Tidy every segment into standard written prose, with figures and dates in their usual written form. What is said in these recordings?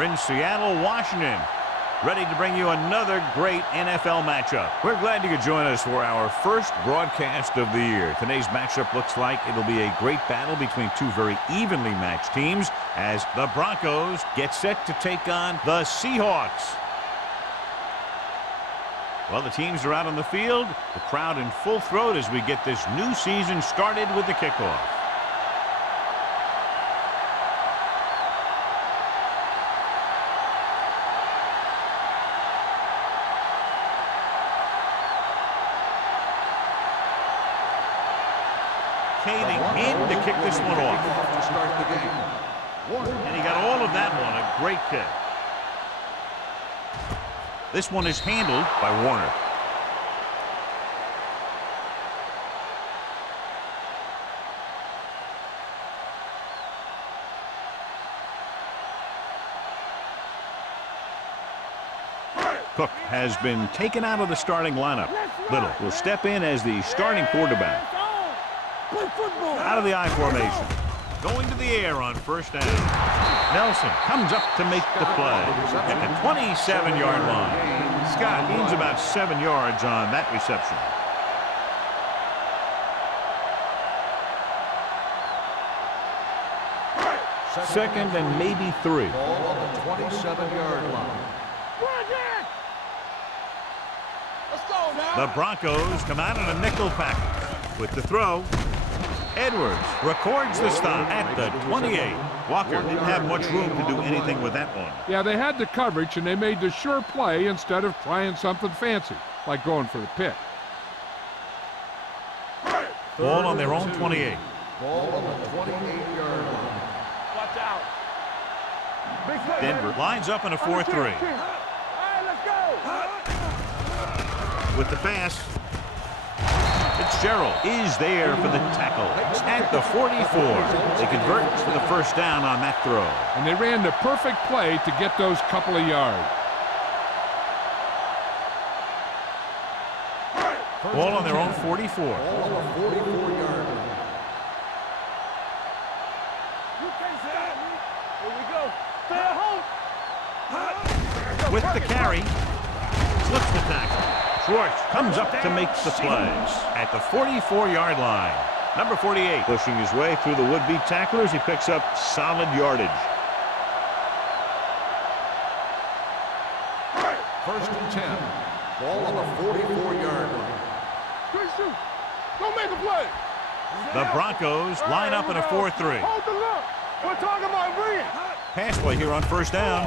We're in Seattle, Washington, ready to bring you another great NFL matchup. We're glad you could join us for our first broadcast of the year. Today's matchup looks like it'll be a great battle between two very evenly matched teams as the Broncos get set to take on the Seahawks. Well, the teams are out on the field, the crowd in full throat as we get this new season started with the kickoff. In to kick this one off. To start the game. And he got all of that one. A great kick. This one is handled by Warner. Cook has been taken out of the starting lineup. Little will step in as the starting quarterback. Out of the I formation. Going to the air on first down. Nelson comes up to make the play at the 27-yard line. Scott gains about 7 yards on that reception. Second and maybe 3. Ball on the 27-yard line. The Broncos come out in a nickel package with the throw. Edwards records the stop at the 28. Walker didn't have much room to do anything with that one. Yeah, they had the coverage, and they made the sure play instead of trying something fancy, like going for the pick. Ball on their own 28. Ball on the 28-yard line. Watch out. Denver lines up in a 4-3. All right, let's go. With the pass. Fitzgerald is there for the tackle at the 44. They convert for the first down on that throw. And they ran the perfect play to get those couple of yards. Ball on their own 44. Ball on the 44-yard line. You can't stop me. Here we go. Stay at home. With the carry. Slips the tackle. Schwartz comes up to make the plays at the 44-yard line. Number 48 pushing his way through the would-be tacklers. He picks up solid yardage. First and 10. Ball on the 44-yard line. Don't make a play. The Broncos line up in a 4-3. Hold the look. We're talking about bringing. Pass play here on first down.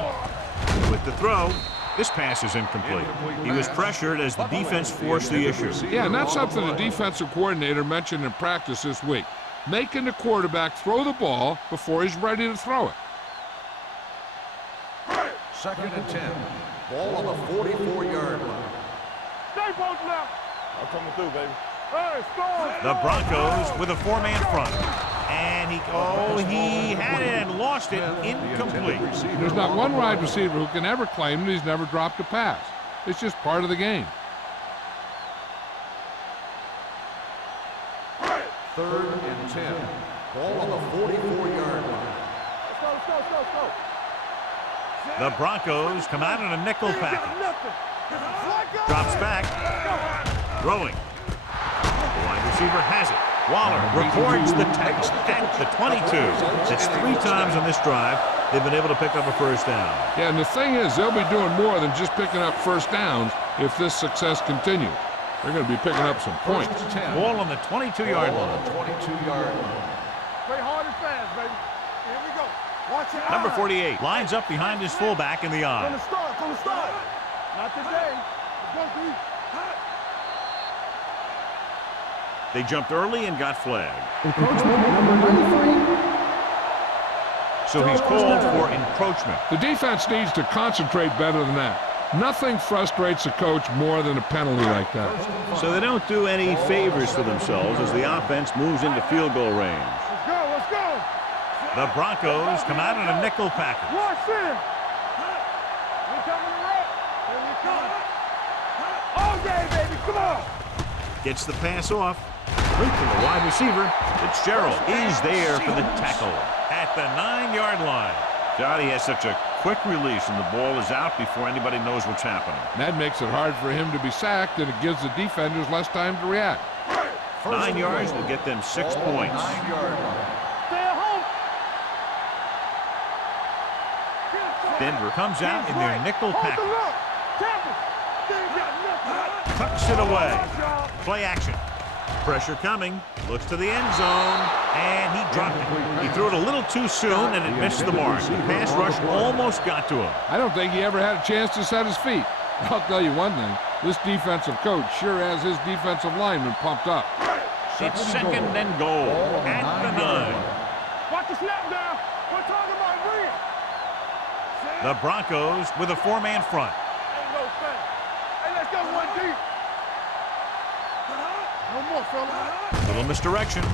With the throw. This pass is incomplete. He was pressured as the defense forced the issue. Yeah, and that's something the defensive coordinator mentioned in practice this week. Making the quarterback throw the ball before he's ready to throw it. Second and 10. Ball on the 44-yard line. Stay both now. I'm coming through, baby. Hey, score. The Broncos with a 4-man front. And he had it and lost it incomplete. There's not one wide receiver who can ever claim that he's never dropped a pass. It's just part of the game. Third and 10. Ball on the 44-yard line. Let's go. The Broncos come out in a nickel package. Drops back. Throwing. The wide receiver has it. Waller records the tackle at the 22. That's 3 times on this drive they've been able to pick up a first down. Yeah, and the thing is, they'll be doing more than just picking up first downs if this success continues. They're going to be picking up some points. Ball on the 22-yard line. 22-yard line. Play hard and fast, baby. Here we go. Watch it. Number 48 lines up behind his fullback in the From eye. the start. Not today. Let's go, D. They jumped early and got flagged. So he's called for encroachment. The defense needs to concentrate better than that. Nothing frustrates a coach more than a penalty like that. So they don't do any favors for themselves as the offense moves into field goal range. Let's go. The Broncos come out in a nickel package. Watch it. We coming up. Here we come. All day, baby. Come on. Gets the pass off. From the wide receiver. Fitzgerald is there for the tackle at the 9-yard line. Johnny has such a quick release, and the ball is out before anybody knows what's happening. That makes it hard for him to be sacked, and it gives the defenders less time to react. 9 yards will get them 6 points. 9-yard line. Stay at home. Denver comes out in their nickel package. Tucks it away. Play action. Pressure coming. Looks to the end zone. And he dropped it. He threw it a little too soon, and it missed the mark. The pass rush almost got to him. I don't think he ever had a chance to set his feet. I'll tell you one thing. This defensive coach sure has his defensive lineman pumped up. It's second and goal at the 9. Watch the snap down. We're talking about real. The Broncos with a 4-man front. Ain't no thing. Hey, let's go one deep. No more, fella. Little misdirection.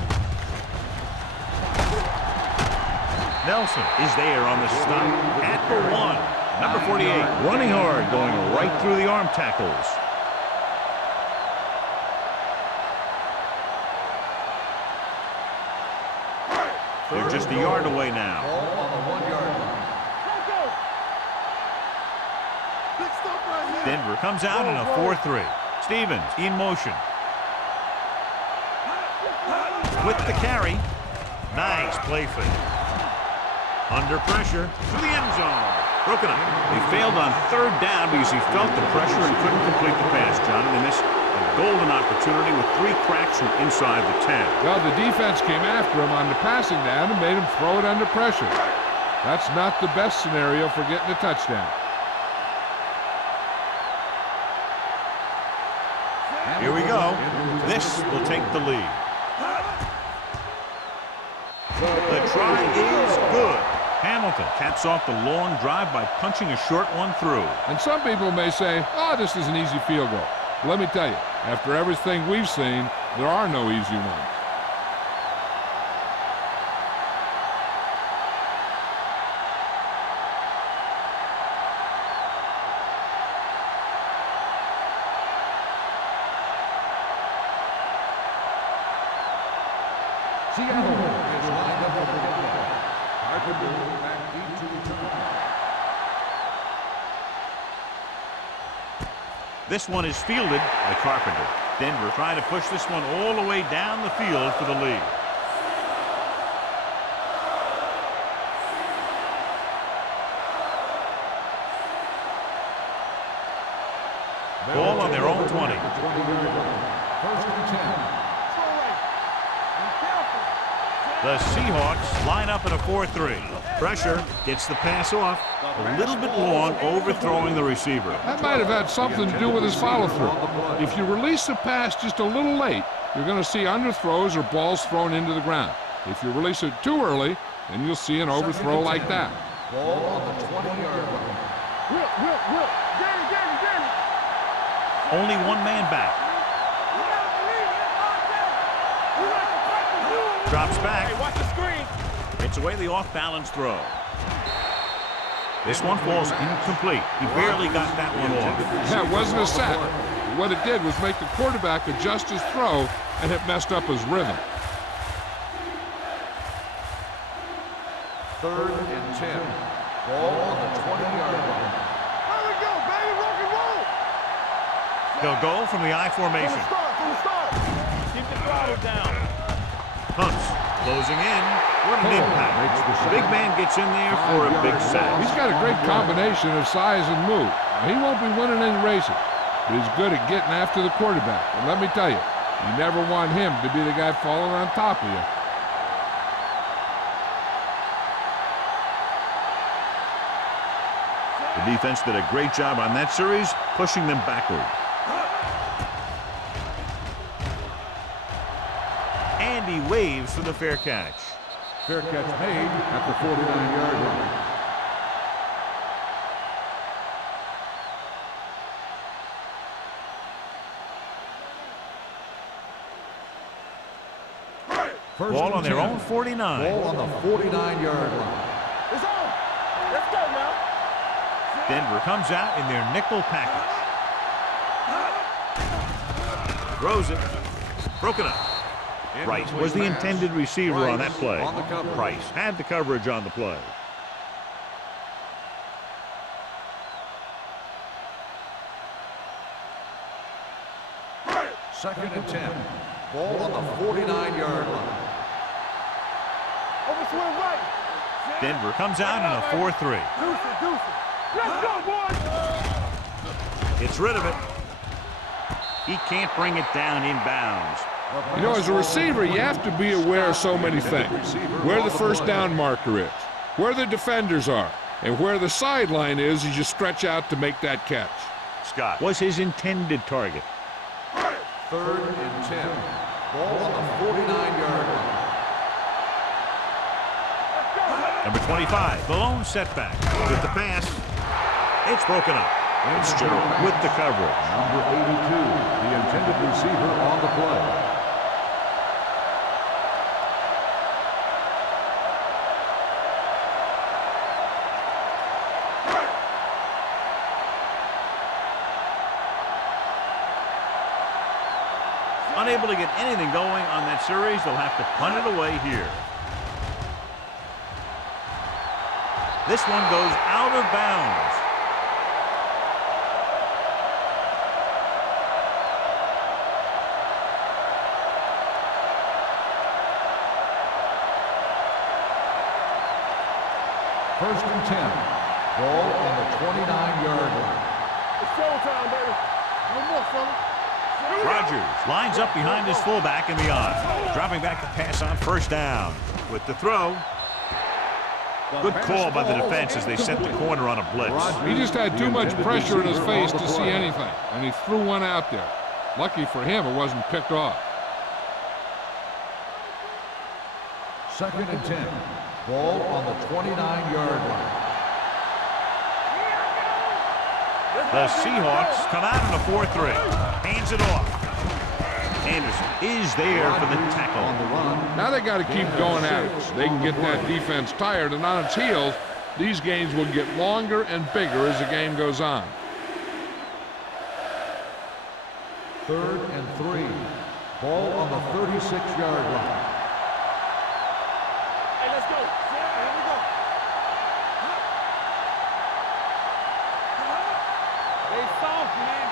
Nelson is there on the stop at the 1. Number 48, running hard, going right through the arm tackles. They're just a yard away now. Ball on the 1-yard line. Denver comes out in a 4-3. Stevens in motion. With the carry. Nice play fake. Under pressure to the end zone. Broken up. He failed on 3rd down because he felt the pressure and couldn't complete the pass, John. And they missed a golden opportunity with 3 cracks from inside the 10. Well, the defense came after him on the passing down and made him throw it under pressure. That's not the best scenario for getting a touchdown. Here we go. This will take the lead. The try is good. Hamilton caps off the long drive by punching a short one through. And some people may say, oh, this is an easy field goal. Let me tell you, after everything we've seen, there are no easy ones. Seattle is lined up for the kickoff. Carpenter back deep to return. This one is fielded by Carpenter. Denver trying to push this one all the way down the field for the lead. Ball on their own 20. 20-yard line. 1st and 10. The Seahawks line up in a 4-3. Pressure gets the pass off. A little bit long, overthrowing the receiver. That might have had something to do with his follow-through. If you release the pass just a little late, you're going to see underthrows or balls thrown into the ground. If you release it too early, then you'll see an overthrow like that. Ball on the 20-yard line. Only 1 man back. Drops back. Hey, watch the screen. It's away the off-balance throw. This one falls incomplete. He barely got that one off. That wasn't a sack. What it did was make the quarterback adjust his throw, and it messed up his rhythm. 3rd and 10. Ball on the 20-yard line. There we go, baby. Rock and roll. They'll go from the I formation. From the start. Keep the throttle down. Hunts closing in. What an impact. The big man gets in there for a big sack. He's got a great combination of size and move. Now, he won't be winning any races, but he's good at getting after the quarterback. And let me tell you, you never want him to be the guy falling on top of you. The defense did a great job on that series, pushing them backward. And he waves for the fair catch. Fair catch made at the 49-yard line. Ball on their own 49. Ball on the 49-yard line. It's on. Let's go now. Denver comes out in their nickel package. Throws it. Broken up. Price was the intended receiver on that play. Price had the coverage on the play. Second and 10. Ball on the 49-yard line. Over swing right. Denver comes out in a 4-3. Deuce. Let's go, boys. Gets rid of it. He can't bring it down inbounds. You know, as a receiver, you have to be aware of so many things. Where the first down marker is, where the defenders are, and where the sideline is as you stretch out to make that catch. Scott was his intended target. Third and 10. Ball on the 49-yard line. Number 25, the lone setback. With the pass, it's broken up. Fitzgerald with the coverage. Number 82, the intended receiver on the play. Unable to get anything going on that series, they'll have to punt it away here. This one goes out of bounds. First and 10. Ball on the 29-yard line. It's showtime, baby. No more, fella. Rodgers lines up behind his fullback in the I. Dropping back to pass on first down. With the throw. Good call by the defense as they set the corner on a blitz. He just had too much pressure in his face to see anything, and he threw one out there. Lucky for him, it wasn't picked off. Second and 10. Ball on the 29-yard line. The Seahawks come out in a 4-3. Hands it off. Anderson is there for the tackle. On the run. Now they got to keep going at it. So they can get that defense tired, and on its heels, these games will get longer and bigger as the game goes on. Third and 3. Ball on the 36-yard line. Hey, let's go. Here we go. They soft, man.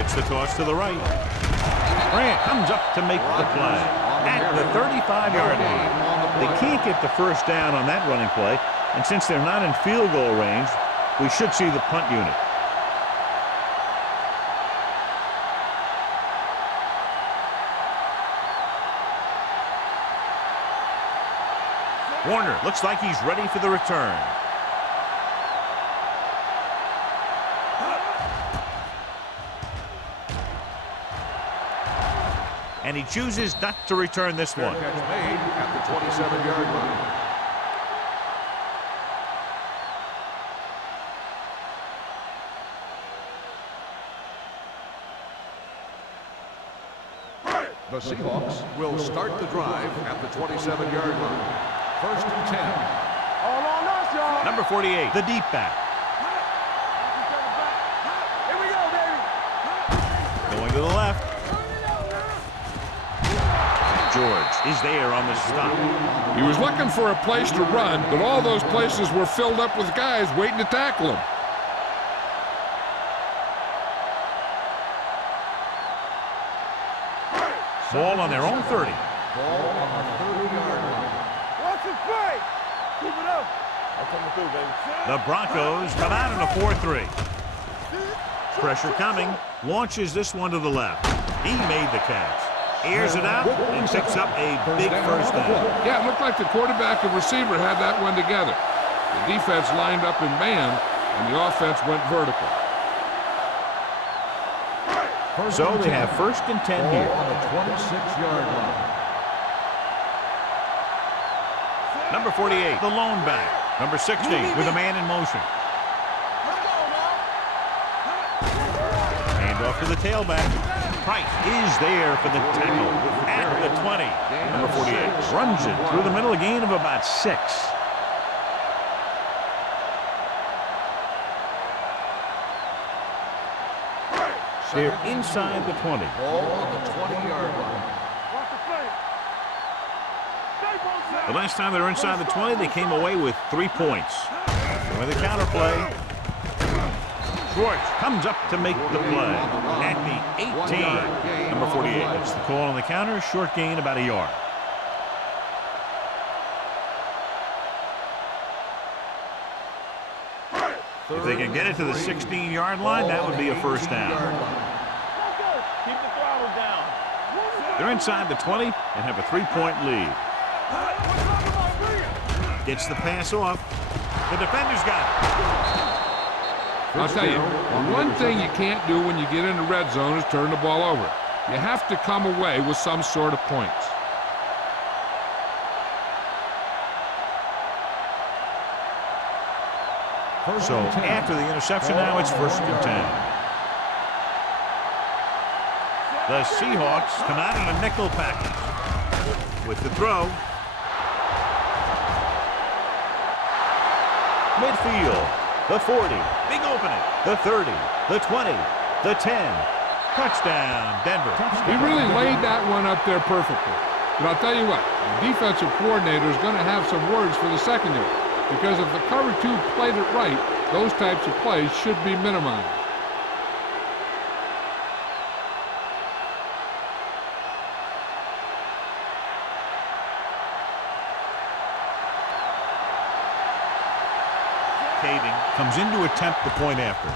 It's the toss to the right. Grant comes up to make the play at the 35-yard line. They can't get the first down on that running play, and since they're not in field goal range, we should see the punt unit. Warner looks like he's ready for the return. And he chooses not to return this one. Catch made at the 27-yard line. The Seahawks will start the drive at the 27-yard line. First and 10. All on us, y'all. Number 48, the deep back. Here we go, baby. Going to the left. George is there on the stop. He was looking for a place to run, but all those places were filled up with guys waiting to tackle him. Ball on their own 30. Ball on the 30-yard line. Watch the play. Keep it up. I'm coming through, baby. The Broncos come out in a 4-3. Pressure coming. Launches this one to the left. He made the catch. Airs it out and picks up a big first down. Yeah, it looked like the quarterback and receiver had that one together. The defense lined up in man, and the offense went vertical. So they have first and 10 here. On the 26-yard line. Number 48, the lone back. Number 60 with a man in motion. Hand off to the tailback. Price is there for the tackle at the 20. Number 48 runs it through the middle, a gain of about 6. They're inside the 20. Ball on the 20-yard line. Watch the play. The last time they were inside the 20, they came away with 3 points. With the counter play. Schwartz comes up to make the play at the 18. Number 48. That's the call on the counter. Short gain, about a yard. If they can get it to the 16-yard line, that would be a first down. Keep the throttle down. They're inside the 20 and have a 3-point lead. Gets the pass off. The defender's got it. I'll tell you, one thing you can't do when you get in the red zone is turn the ball over. You have to come away with some sort of points. So after the interception, now it's 1st and 10. The Seahawks come out in a nickel package. With the throw. Midfield. The 40. Big opening. The 30. The 20. The 10. Touchdown, Denver. He really laid that one up there perfectly. But I'll tell you what, the defensive coordinator is going to have some words for the secondary. Because if the cover 2 played it right, those types of plays should be minimized. Caving comes in to attempt the point after.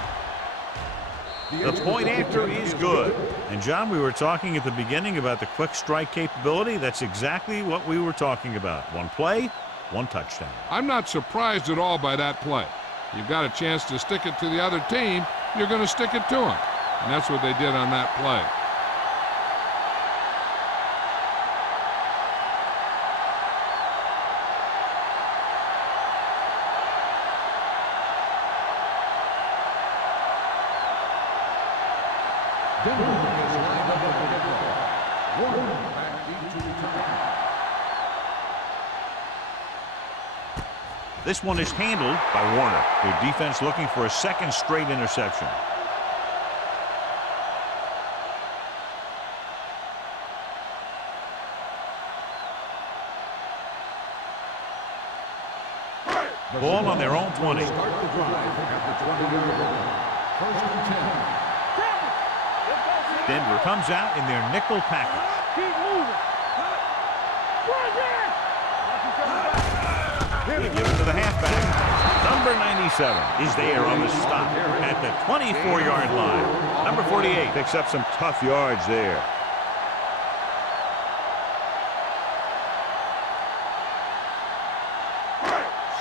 The point after is good. And John, we were talking at the beginning about the quick strike capability. That's exactly what we were talking about. One play, one touchdown. I'm not surprised at all by that play. You've got a chance to stick it to the other team, you're going to stick it to them. And that's what they did on that play. This one is handled by Warner. Their defense looking for a second straight interception. Ball on their own 20. Start the drive at the 20-yard line. 1st and 10. Denver comes out in their nickel package. Keep moving. They give it to the halfback. Number 97 is there on the stop at the 24-yard line. Number 48 picks up some tough yards there.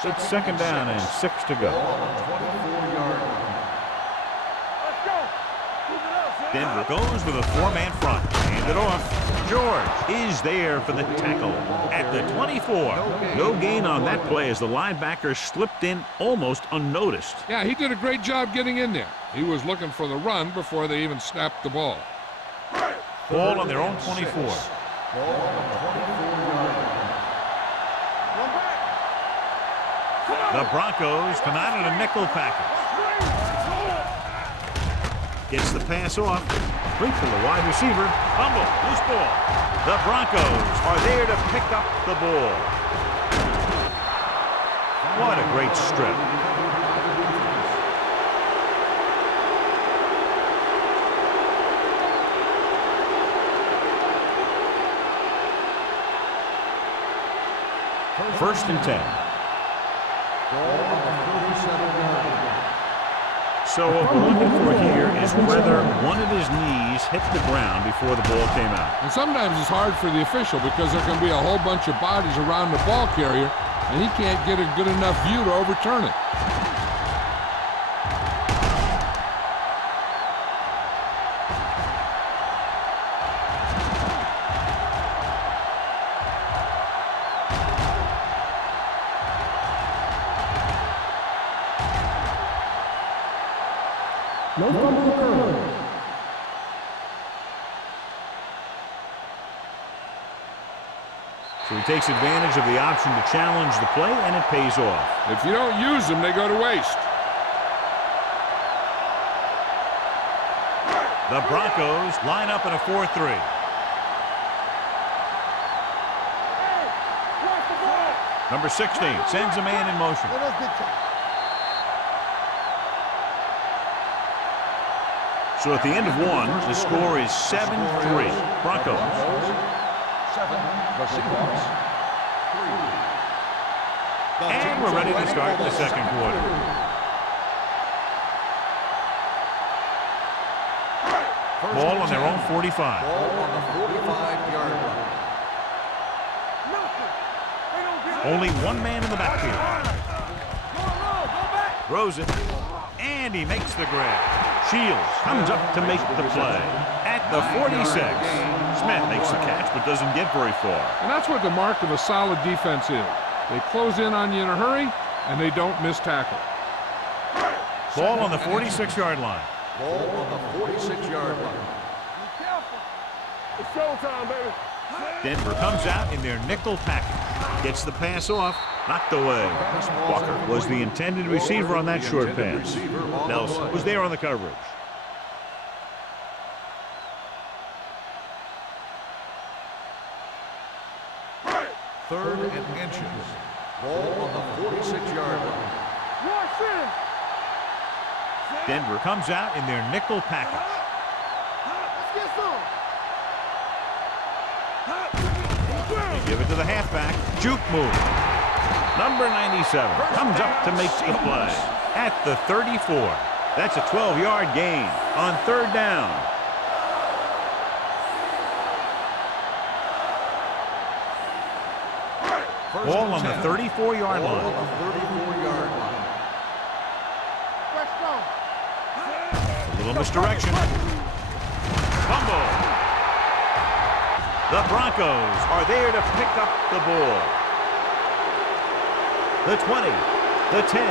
It's 2nd down and 6 to go. Denver goes with a 4-man front. Hand it off. George is there for the tackle at the 24. No gain on that play as the linebacker slipped in almost unnoticed. Yeah, he did a great job getting in there. He was looking for the run before they even snapped the ball. Ball on their own 24. The Broncos come out in a nickel package. Gets the pass off. Complete to the wide receiver. Fumble. Loose ball. The Broncos are there to pick up the ball. What a great strip. First and 10. So what we're looking for here is whether one of his knees hit the ground before the ball came out. And sometimes it's hard for the official because there can be a whole bunch of bodies around the ball carrier, and he can't get a good enough view to overturn it. No fumble occurred. So he takes advantage of the option to challenge the play, and it pays off. If you don't use them, they go to waste. The Broncos line up in a 4-3. Number 16 sends a man in motion. So at the end of one, the score is 7-3. Broncos. 7, the Seahawks. 3. And we're ready to start the second quarter. Ball on their own 45. Ball on the 45-yard line. Only one man in the backfield. Throws it, and he makes the grab. Shields comes up to make the play. At the 46, Smith makes the catch but doesn't get very far. And that's what the mark of a solid defense is. They close in on you in a hurry, and they don't miss tackle. Ball on the 46-yard line. Ball on the 46-yard line. Be careful. It's showtime, baby. Denver comes out in their nickel package. Gets the pass off, knocked away. Walker was the intended receiver on that short pass. Nelson was there on the coverage. Third and inches. Ball on the 46-yard line. Watch this. Denver comes out in their nickel package. Let's get some. They give it to the halfback. Juke move. Number 97 comes up to make the play. At the 34. That's a 12-yard gain on third down. Ball on the 34-yard Ball line. on the 34-yard line. Let's go. A little misdirection. Fumble. The Broncos are there to pick up the ball. The 20, the 10,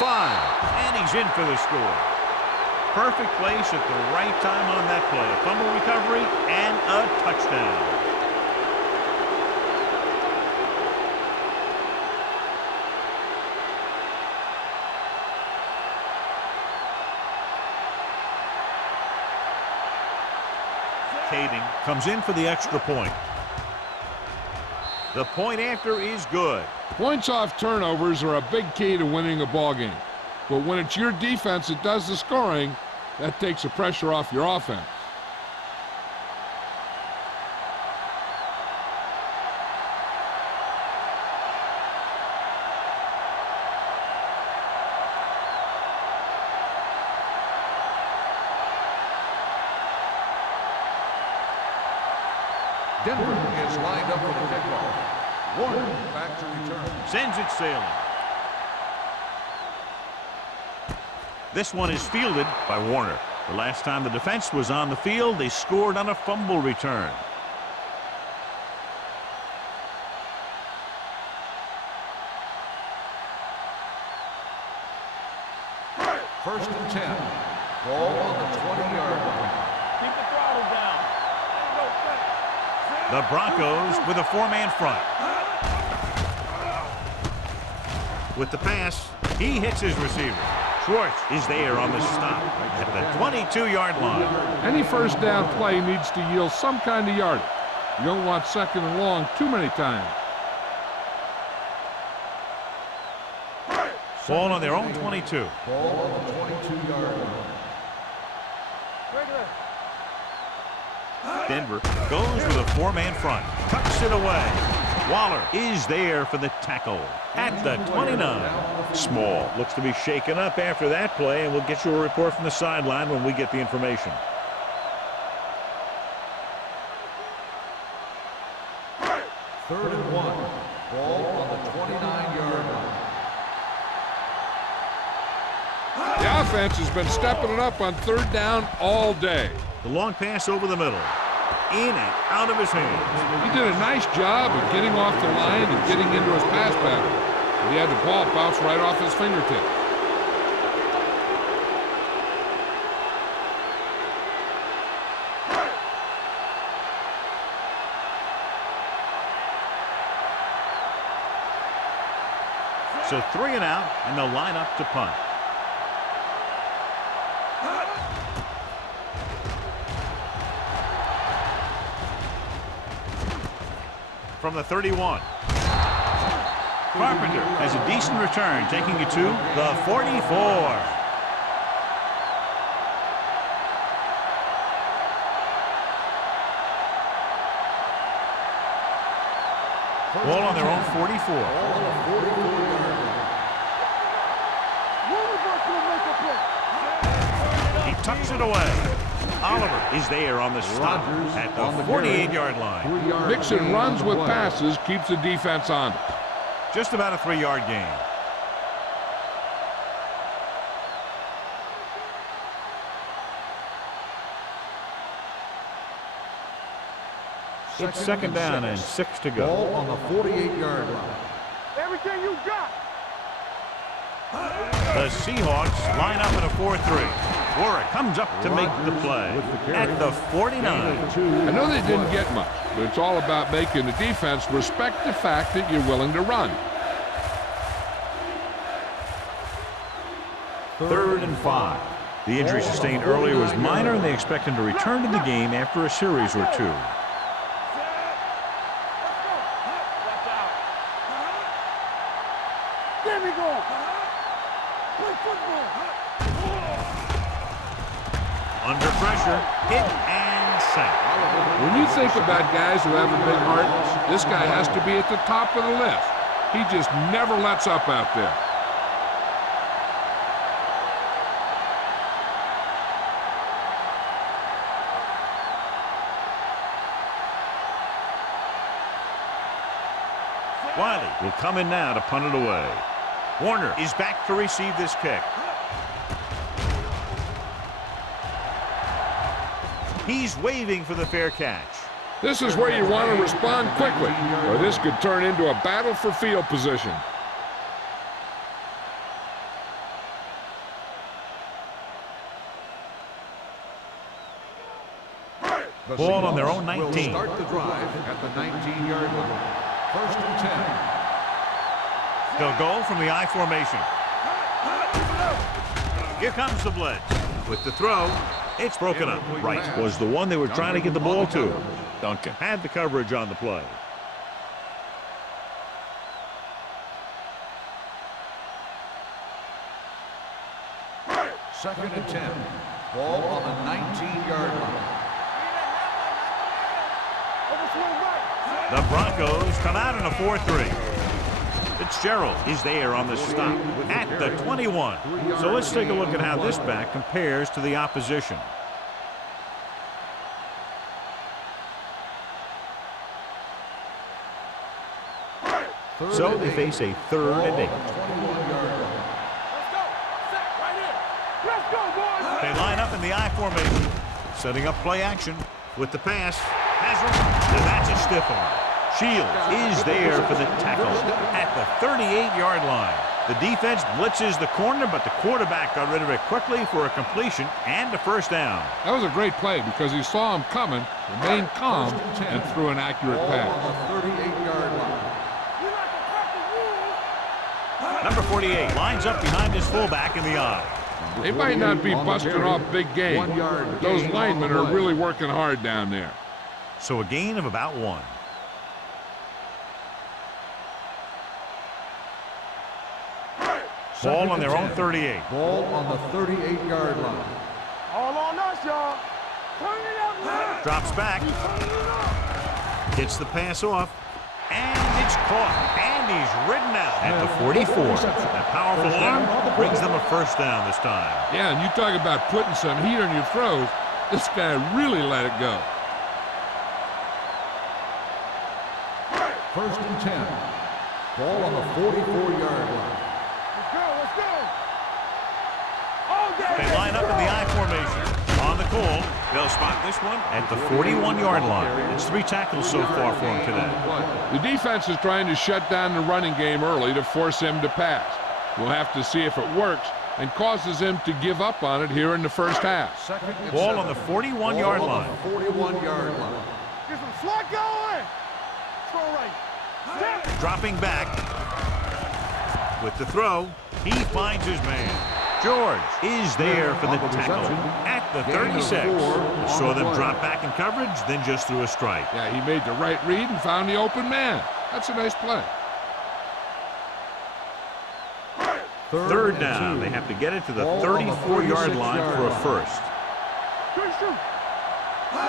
5, and he's in for the score. Perfect place at the right time on that play. A fumble recovery and a touchdown. Kading comes in for the extra point. The point after is good. Points off turnovers are a big key to winning a ball game. But when it's your defense that does the scoring, that takes the pressure off your offense. Denver is lined up for the kickoff. Warner back to return. Sends it sailing. This one is fielded by Warner. The last time the defense was on the field, they scored on a fumble return. First and 10. Ball on the 20-yard line. Keep the throttle down. The Broncos with a four-man front. With the pass, he hits his receiver. Schwartz is there on the stop at the 22-yard line. Any first down play needs to yield some kind of yardage. You don't want second and long too many times. Ball on their own 22. Ball on the 22-yard line. Denver goes with a four-man front. Tucks it away. Waller is there for the tackle at the 29. Small looks to be shaken up after that play, and we'll get you a report from the sideline when we get the information. Third and 1. Ball on the 29-yard line. The offense has been stepping it up on third down all day. The long pass over the middle. In and out of his hands. He did a nice job of getting off the line and getting into his pass pattern. But he had the ball bounce right off his fingertips. So 3 and out, and they'll line up to punt. From the 31. Carpenter has a decent return, taking it to the 44. Ball on their own 44. He tucks it away. Oliver is there on the stop at the 48-yard line. Mixing runs with passes keeps the defense on it. Just about a 3-yard gain. It's second down and 6 to go. Ball on the 48-yard line. Everything you got. The Seahawks line up in a 4-3. Warwick comes up to make the play at the 49. I know they didn't get much, but it's all about making the defense respect the fact that you're willing to run. 3rd and 5. The injury sustained earlier was minor, and they expect him to return to the game after a series or 2. There we go. Play football. Under pressure, hit and sack. When you think about guys who have a big heart, this guy has to be at the top of the list. He just never lets up out there. Wiley will come in now to punt it away. Warner is back to receive this kick. He's waving for the fair catch. This is where you want to respond quickly, or this could turn into a battle for field position. Ball on their own 19. Will start the drive at the 19-yard line. 1st and 10. They'll go from the I formation. Here comes the blitz. With the throw, it's broken up. Wright was the one they were trying to get the ball to. Duncan had the coverage on the play. Second and 10. Ball on the 19-yard line. The Broncos come out in a 4-3. Fitzgerald is there on the stop at the 21. So let's take a look at how this back compares to the opposition. So they face a 3rd and 8. They line up in the I formation, setting up play action with the pass. Has room, and that's a stiff arm. Shields is there for the tackle at the 38-yard line. The defense blitzes the corner, but the quarterback got rid of it quickly for a completion and a 1st down. That was a great play because he saw him coming, remained calm, and threw an accurate pass. On the 38-yard line. Number 48 lines up behind his fullback in the I. They might not be busting off big game. Those linemen are really working hard down there. So a gain of about 1. Ball on their own 38. Ball on the 38-yard line. All on us, y'all. Turn it up, man. Drops back. Gets the pass off. And it's caught. And he's ridden out at the 44. That powerful arm brings them a 1st down this time. Yeah, and you talk about putting some heat on your throws. This guy really let it go. 1st and 10. Ball on the 44-yard line. Let's go. They line up in the I formation. On the call, they'll spot this one at the 41-yard line. It's 3 tackles so far for him today. The defense is trying to shut down the running game early to force him to pass. We'll have to see if it works and causes him to give up on it here in the 1st half. Ball on the 41-yard line. 41-yard line. Get some slot going. Throw right. Dropping back. With the throw, he finds his man. George is there for the tackle at the 36. Saw them drop back in coverage, then just threw a strike. Yeah, he made the right read and found the open man. That's a nice play. 3rd down. They have to get it to the 34-yard line for a 1st.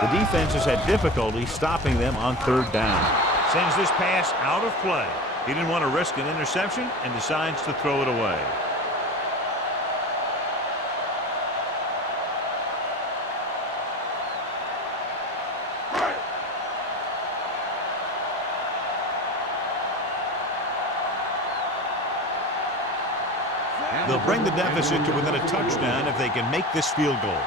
The defense has had difficulty stopping them on 3rd down. Sends this pass out of play. He didn't want to risk an interception and decides to throw it away. They'll bring the deficit to within a touchdown if they can make this field goal.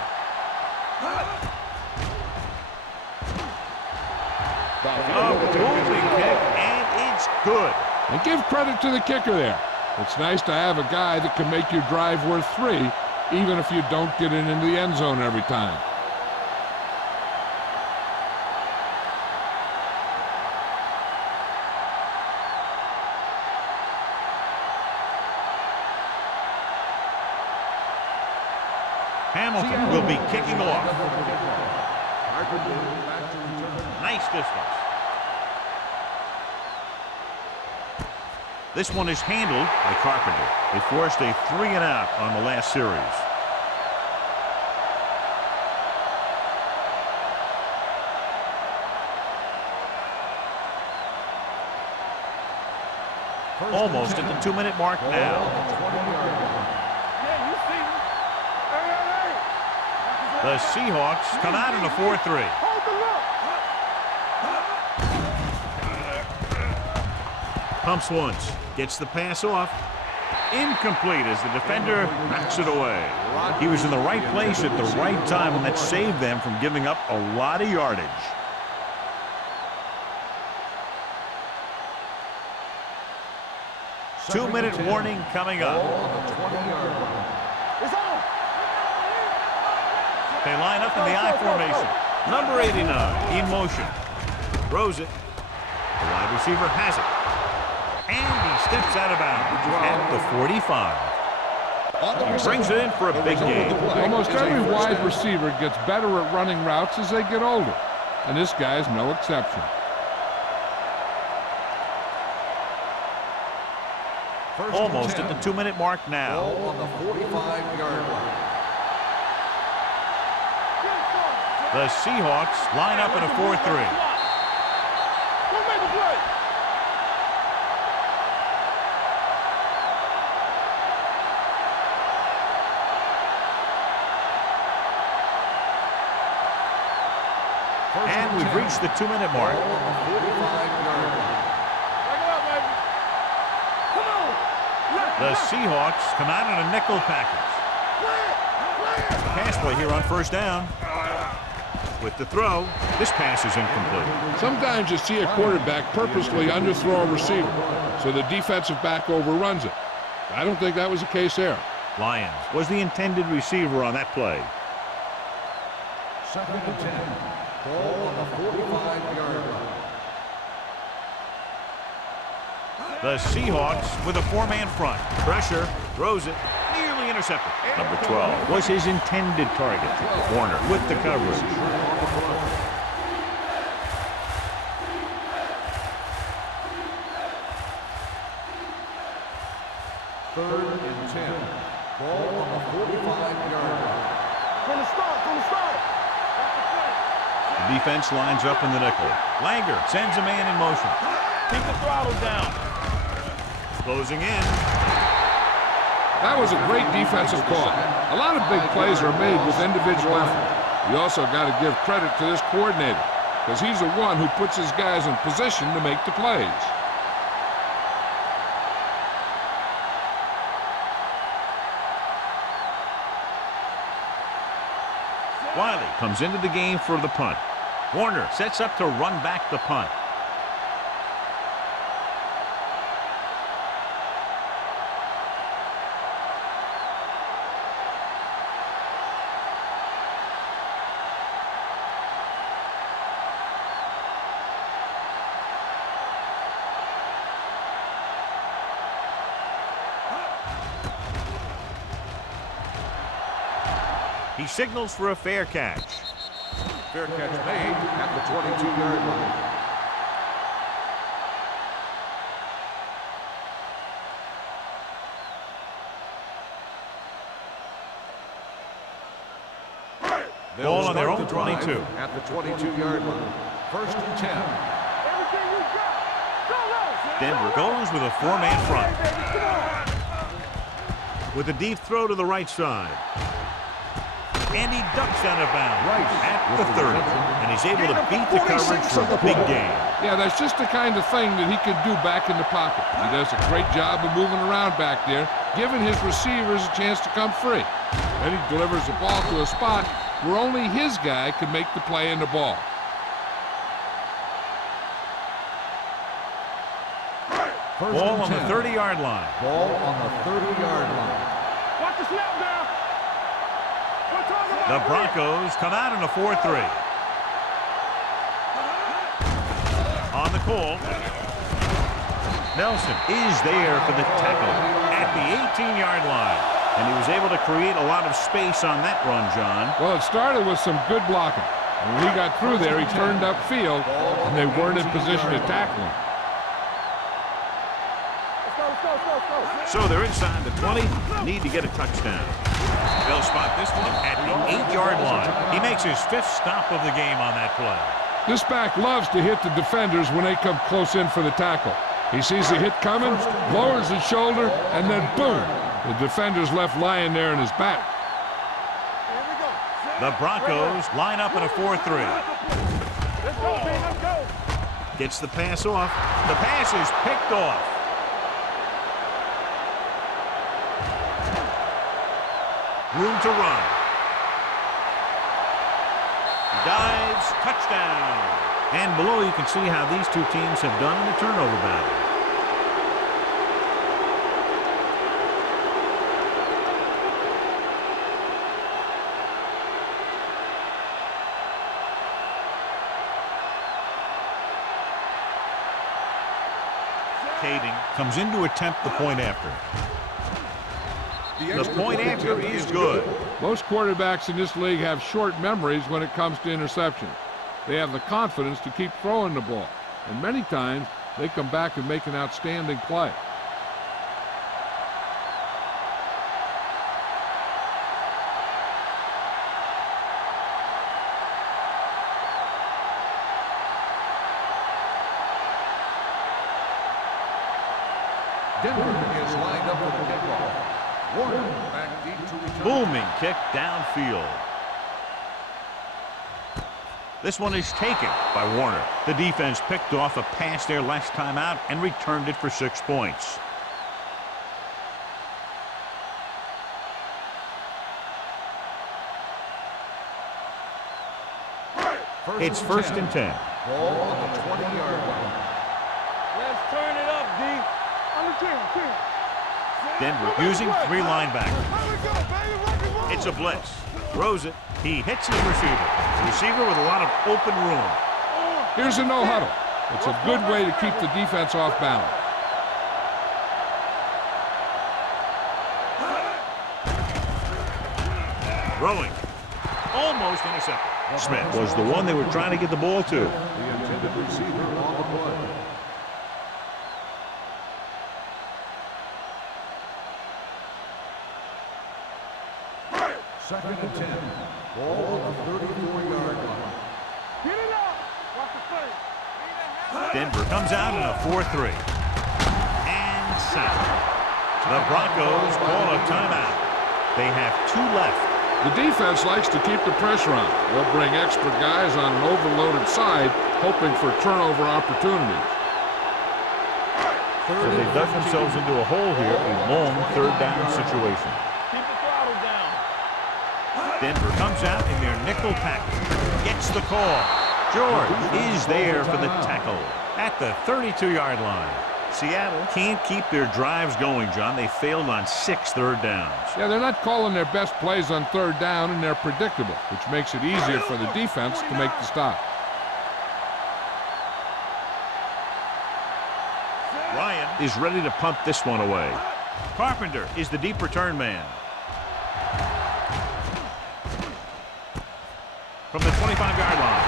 A moving kick, and it's good. And give credit to the kicker there. It's nice to have a guy that can make your drive worth 3, even if you don't get it into the end zone every time. Hamilton will be kicking off. Nice distance. This one is handled by Carpenter. They forced a 3-and-out on the last series. Almost at the 2-minute mark now. The Seahawks come out in a 4-3. Pumps once. Gets the pass off. Incomplete as the defender knocks it away. He was in the right place at the right time, and that saved them from giving up a lot of yardage. Two-minute warning coming up. They line up in the I formation. Number 89 in motion. Throws it. The wide receiver has it. And he steps out of bounds at the 45. He brings it in for a big gain. Almost every wide receiver gets better at running routes as they get older. And this guy's no exception. Almost at the 2-minute mark now. On the 45-yard line. The Seahawks line up in a 4-3. And we've reached the 2-minute mark. The Seahawks come out in a nickel package. Pass play here on first down. With the throw, this pass is incomplete. Sometimes you see a quarterback purposely underthrow a receiver, so the defensive back overruns it. I don't think that was the case there. Lyons was the intended receiver on that play. 2nd and 10. Ball on the 45-yard line. The Seahawks with a 4-man front. Pressure, throws it, nearly intercepted. Number 12 was his intended target. Warner with the coverage. Third and 10. Ball on the 45-yard line. From the start. The defense lines up in the nickel. Langer sends a man in motion. Keep the throttle down. Closing in. That was a great defensive call. A lot of big plays are made with individual effort. You also got to give credit to this coordinator, because he's the one who puts his guys in position to make the plays. Wiley comes into the game for the punt. Warner sets up to run back the punt. He signals for a fair catch. Fair catch made at the 22-yard line. Ball on their own 22. At the 22-yard line. 1st and 10. Everything we got. Denver goes with a four-man front. With a deep throw to the right side. And he ducks out of bounds at the 30. And he's able to beat the coverage for a big gain. Yeah, that's just the kind of thing that he can do back in the pocket. He does a great job of moving around back there, giving his receivers a chance to come free. Then he delivers the ball to a spot where only his guy can make the play in the ball. Ball on the 30-yard line. Ball on the 30-yard line. Watch the snap now. The Broncos come out in a 4-3. On the call. Nelson is there for the tackle at the 18-yard line. And he was able to create a lot of space on that run, John. Well, it started with some good blocking. When he got through there, he turned upfield, and they weren't in position to tackle him. So they're inside the 20, need to get a touchdown. They'll spot this one at the 8-yard line. He makes his 5th stop of the game on that play. This back loves to hit the defenders when they come close in for the tackle. He sees the hit coming, lowers his shoulder, and then boom, the defender's left lying there in his back. The Broncos line up in a 4-3. Gets the pass off. The pass is picked off. Room to run. Dives, touchdown. And below you can see how these two teams have done in the turnover battle. Kading comes in to attempt the point after. The point after is good. Most quarterbacks in this league have short memories when it comes to interceptions. They have the confidence to keep throwing the ball, and many times they come back and make an outstanding play. Denver is lined up for the kickoff. Warner back deep to return. Booming kick downfield. This one is taken by Warner. The defense picked off a pass there last time out and returned it for 6 points. It's first and 10. Ball on the 20-yard line. Let's turn it up, D. On the 10. Denver using 3 linebackers. It's a blitz. Throws it. He hits his receiver. Receiver with a lot of open room. Here's a no huddle. It's a good way to keep the defense off balance. Throwing. Almost intercepted. Smith was the one they were trying to get the ball to. The intended receiver on the play. Second and 10. Ball on the 34-yard line. Get it up. Watch the play. Denver comes out in a 4-3. And sacked. The Broncos call a timeout. They have 2 left. The defense likes to keep the pressure on. They'll bring extra guys on an overloaded side, hoping for turnover opportunities. So they dug themselves into a hole here, a long 3rd down situation. Keep the throttle down. Denver comes out in their nickel package. Gets the call. George is there for the tackle at the 32-yard line. Seattle can't keep their drives going, John. They failed on 6 third downs. Yeah, they're not calling their best plays on 3rd down, and they're predictable, which makes it easier for the defense to make the stop. Ryan is ready to punt this one away. Carpenter is the deep return man. From the 25-yard line.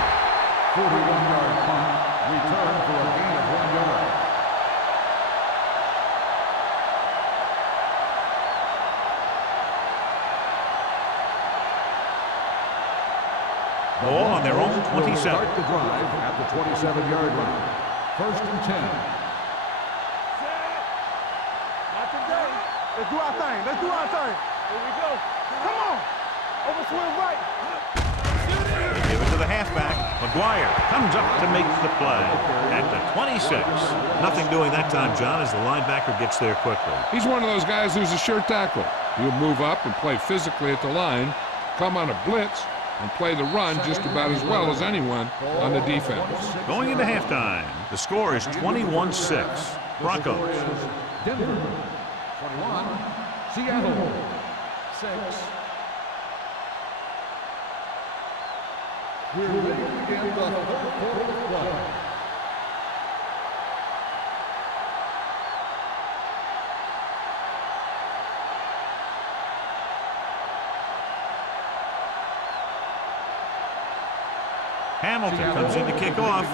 41-yard punt. Return for a gain of 1 yard. Ball on their own 27. Start the drive at the 27-yard line. First and 10. Let's do our thing. Let's do our thing. Here we go. Come on. Over swing right. They give it to the halfback. McGuire comes up to make the play at the 26. Nothing doing that time, John, as the linebacker gets there quickly. He's one of those guys who's a sure tackler. He'll move up and play physically at the line, come on a blitz, and play the run just about as well as anyone on the defense. Going into halftime, the score is 21-6. Broncos. Denver, 21. Seattle, 6. We're ready to begin the third quarter of play. Hamilton comes in to kick off.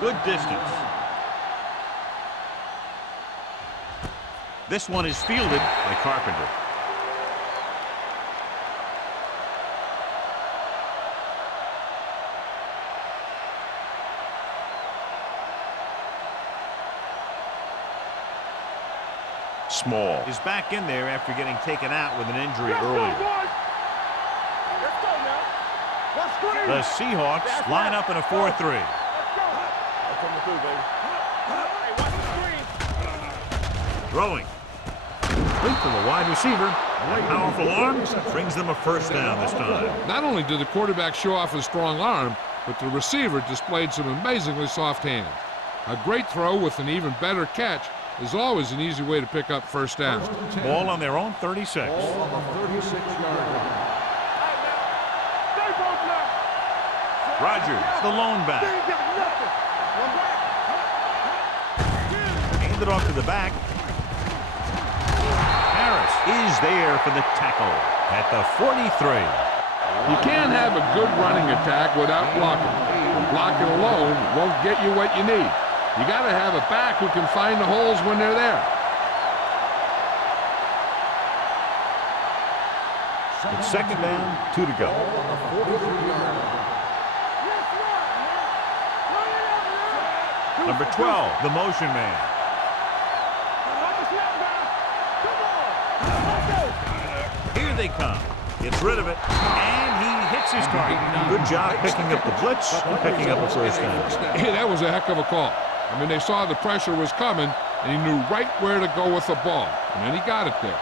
Good distance. This one is fielded by Carpenter. Small is back in there after getting taken out with an injury earlier. The Seahawks line up in a 4-3. Throwing. Complete to the wide receiver. A powerful arm brings them a first down this time. Not only did the quarterback show off his strong arm, but the receiver displayed some amazingly soft hands. A great throw with an even better catch is always an easy way to pick up first down. Ball on their own 36. Ball on the 36-yard line. Rogers, the lone back. Handed off to the back. Harris is there for the tackle at the 43. You can't have a good running attack without blocking. Blocking alone won't get you what you need. You got to have a back who can find the holes when they're there. It's second down, 2 to go. Number 12, the motion man. Here they come. Gets rid of it, and he hits his target. Good job picking up the blitz and picking up a first down. Hey, that was a heck of a call. I mean, they saw the pressure was coming, and he knew right where to go with the ball. And then he got it there.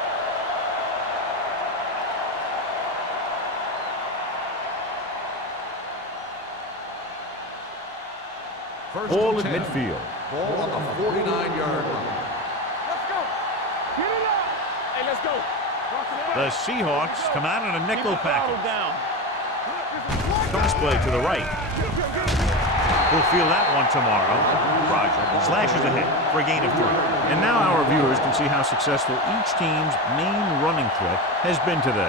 Ball at midfield. Ball on the 49-yard line. Let's go. Get it up. Hey, let's go. The Seahawks come out in a nickel package. Cross play to the right. We'll feel that one tomorrow. Roger slashes ahead for a gain of 3. And now our viewers can see how successful each team's main running threat has been today.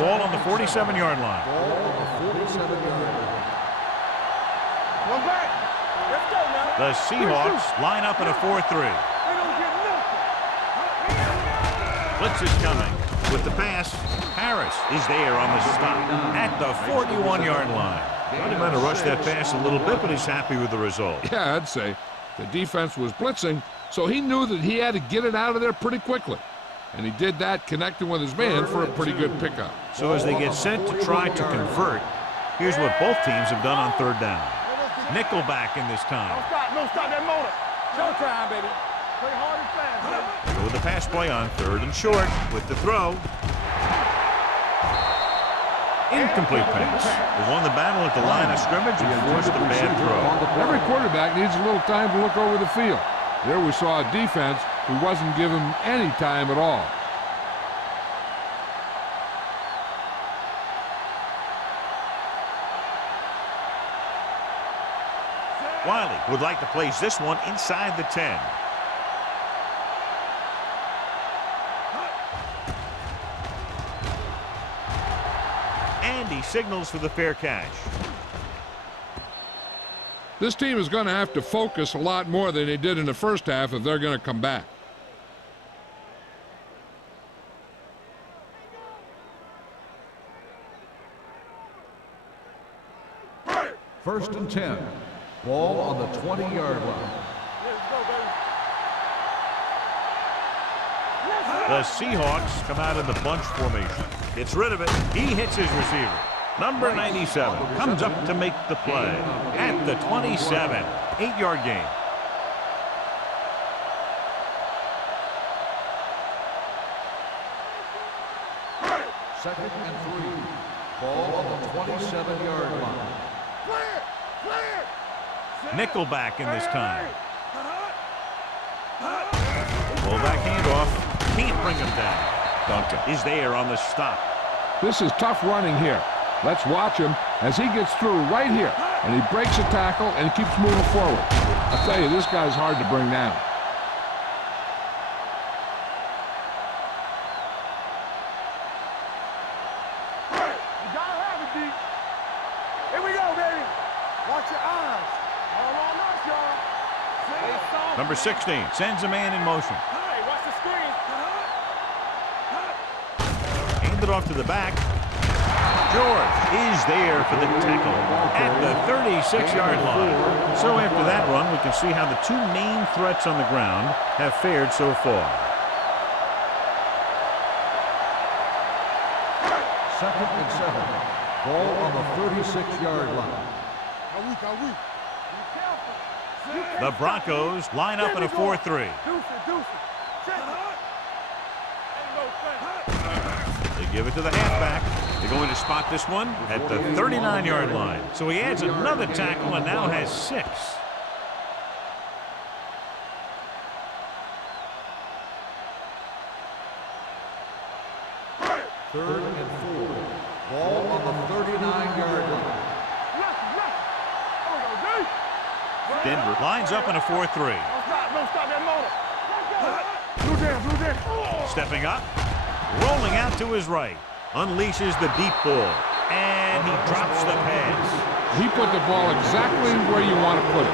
Ball on the 47-yard line. Ball on the 47-yard line. One back. Let's go now. The Seahawks line up in a 4-3. They don't get nothing. Blitz is coming. With the pass, Harris is there on the stop at the 41-yard line. He might have rushed that pass a little bit, but he's happy with the result. Yeah, I'd say. The defense was blitzing, so he knew that he had to get it out of there pretty quickly. And he did that connecting with his man for a pretty good pickup. So as they get set to try to convert, here's what both teams have done on third down. Nickelback in this time. No stop that motor. Showtime, baby. Play hard and fast, baby. Go with the pass play on third and short with the throw. Incomplete pass. They won the battle at the line of scrimmage and forced a bad throw. Every quarterback needs a little time to look over the field. There we saw a defense who wasn't given any time at all. Wiley would like to place this one inside the 10. And he signals for the fair catch. This team is going to have to focus a lot more than they did in the first half if they're going to come back. First and 10. Ball on the 20-yard line. Let's go, baby. The Seahawks come out in the bunch formation. Gets rid of it. He hits his receiver. Number 97 comes up to make the play at the 27. 8-yard gain. Second and 3. Ball on the 27-yard line. Nickelback in this time. Pull back handoff. Can't bring him down. Duncan is there on the stop. This is tough running here. Let's watch him as he gets through right here. And he breaks a tackle and he keeps moving forward. I'll tell you, this guy's hard to bring down. You gotta have it, D. Here we go, baby. Watch your eyes. All on us, y'all. Stay soft. Number 16 sends a man in motion. Hey, watch the screen. Hand it off to the back. George is there for the tackle at the 36-yard line. So after that run, we can see how the two main threats on the ground have fared so far. Second and 7. Ball on the 36-yard line. Be careful. The Broncos line up in a 4-3. Deuce it. Check it. Ain't no thing. They give it to the halfback. They're going to spot this one at the 39-yard line. So he adds another tackle and now has 6. Third and 4. Ball on the 39-yard line. Denver lines up in a 4-3. Don't stop that motor. Blue jam. Stepping up, rolling out to his right. Unleashes the deep ball, and he drops the pass. He put the ball exactly where you want to put it.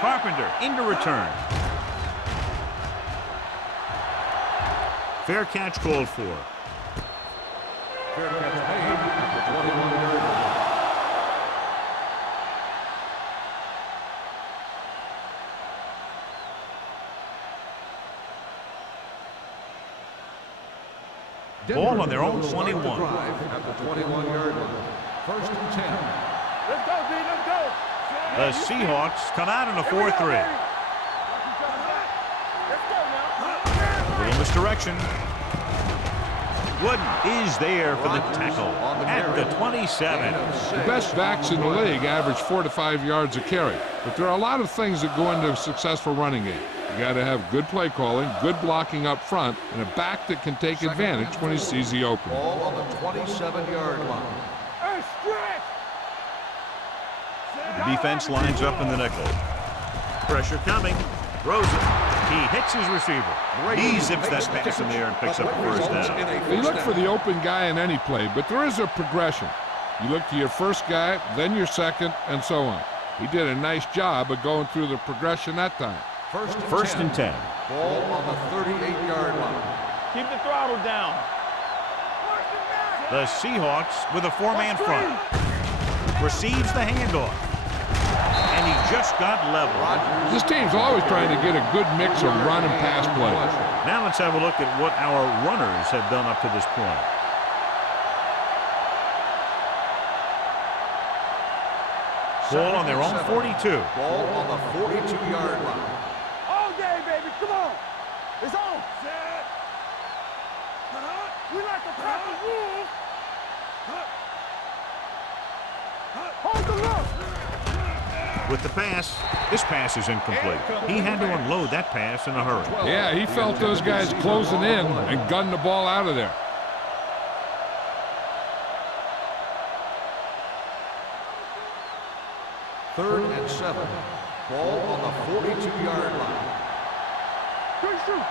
Carpenter into return. Fair catch called for. Fair catch made at the 21-yard line. Ball on their own will start the 21. drive at the 21-yard line. First and 10. Let's go, D. Let's go. The Seahawks come out in a 4-3. Let's go now. Little misdirection. Wooden is there for the tackle at the 27. The best backs in the league average 4 to 5 yards a carry. But there are a lot of things that go into a successful running game. You got to have good play calling, good blocking up front, and a back that can take advantage when he sees the opening. Ball on the 27-yard line. Hey, stretch. The defense lines up in the nickel. Pressure coming. Throws it. He hits his receiver. He zips that pass in the air and picks up the first down. You look for the open guy in any play, but there is a progression. You look to your first guy, then your second, and so on. He did a nice job of going through the progression that time. First and 10. Ball on the 38-yard line. Keep the throttle down. The Seahawks with a 4-man front. Receives the handoff. And he just got level. This team's always trying to get a good mix of run and pass plays. Now let's have a look at what our runners have done up to this point. Ball on their own 42. Ball on the 42-yard line. All day, baby. Come on. It's on. We like to pack the wolves. Hold the look. With the pass, this pass is incomplete. He had to unload that pass in a hurry. Yeah, he felt those guys closing in and gunned the ball out of there. Third and 7. Ball on the 42-yard line. Good shoot.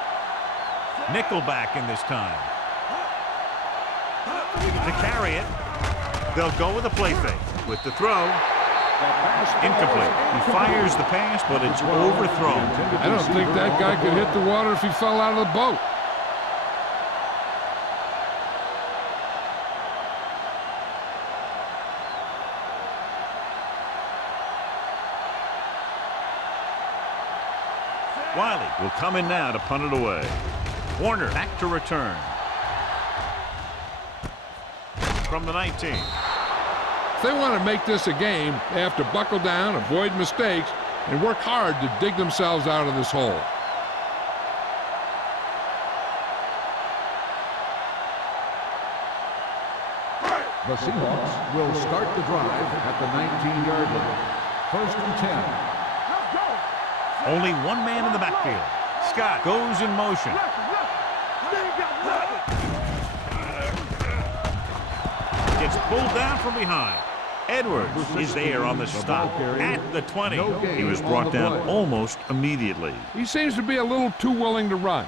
Nickelback in this time. To carry it, they'll go with a play fake. With the throw, Incomplete. He fires the pass, but it's overthrown. I don't think that guy could hit the water if he fell out of the boat. Wiley will come in now to punt it away. Warner back to return. From the 19. If they want to make this a game, they have to buckle down, avoid mistakes, and work hard to dig themselves out of this hole. The Seahawks will start the drive at the 19-yard line. 1st and 10. Only one man in the backfield. Scott goes in motion. Gets pulled down from behind. Edwards is there on the stop at the 20. He was brought down almost immediately. He seems to be a little too willing to run.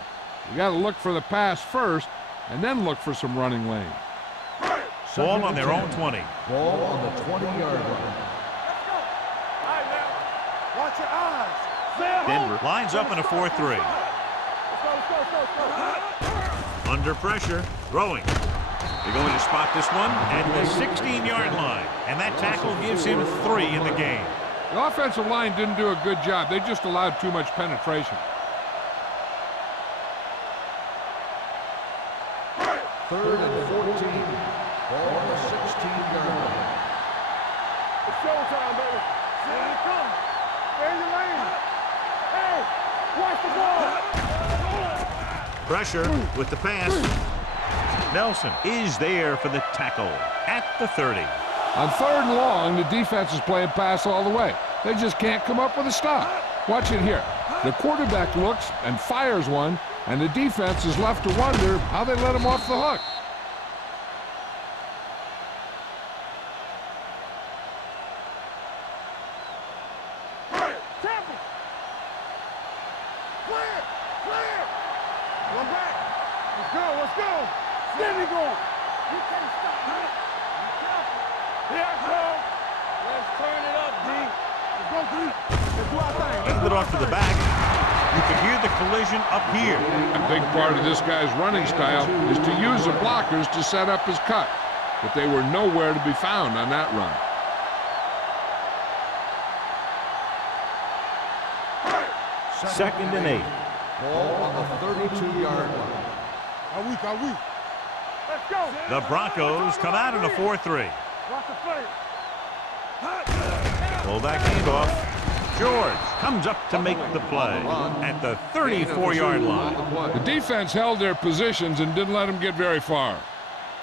You got to look for the pass first and then look for some running lane. Ball on their own 20. Ball on the 20-yard line. Watch your eyes. Denver lines up in a 4-3. Under pressure, throwing. They're going to spot this one at the 16-yard line, and that tackle gives him 3 in the game. The offensive line didn't do a good job. They just allowed too much penetration. 3rd and 14. Ball on the 16-yard line. It's showtime, baby. Here it comes. There's your lane. Hey, watch the ball. Pressure with the pass. Nelson is there for the tackle at the 30. On 3rd and long, the defense is playing pass all the way. They just can't come up with a stop. Watch it here. The quarterback looks and fires one, and the defense is left to wonder how they let him off the hook. Let's go. There we go. You can't stop. Be careful. Here I come. Let's turn it up, D. Let's go, D. Let's do our thing. Hand it off to the back. You can hear the collision up here. A big part of this guy's running style is to use the blockers to set up his cut, but they were nowhere to be found on that run. Second and 8. Ball on the 32-yard line. Are we? Let's go. The Broncos come out in a 4-3. Watch the play. Pull back handoff. George comes up to make the play at the 34-yard line. The defense held their positions and didn't let them get very far.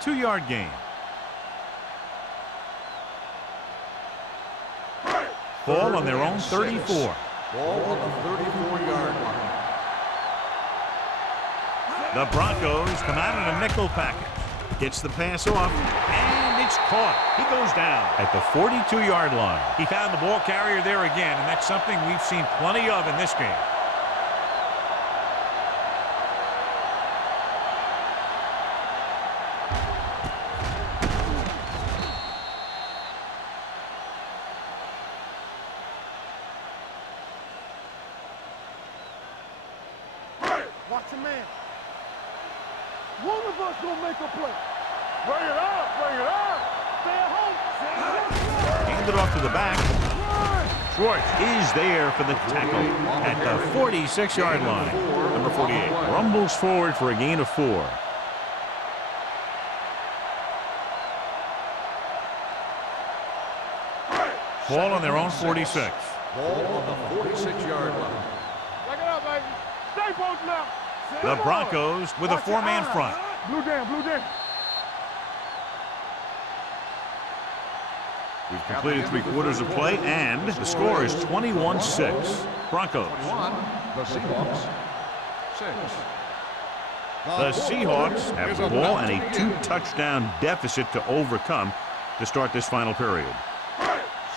2-yard gain. Ball on their own 34. Ball on the 34-yard line. The Broncos come out in a nickel package. Gets the pass off, and it's caught. He goes down at the 42-yard line. He found the ball carrier there again, and that's something we've seen plenty of in this game. Watch your man. One of us gonna make a play. Bring it up, bring it up. Stay at home. Hand it off to the back. Schwartz is there for the tackle at the 46-yard line. Number 48 rumbles forward for a gain of 4. Ball on their own 46. Ball on the 46-yard line. Check it out, baby. Stay both now. The Broncos with a 4-man front. Blue down, blue down. We've completed 3 quarters of play, and the score is 21-6. Broncos. The Seahawks. 6. The Seahawks have the ball and a 2-touchdown deficit to overcome to start this final period.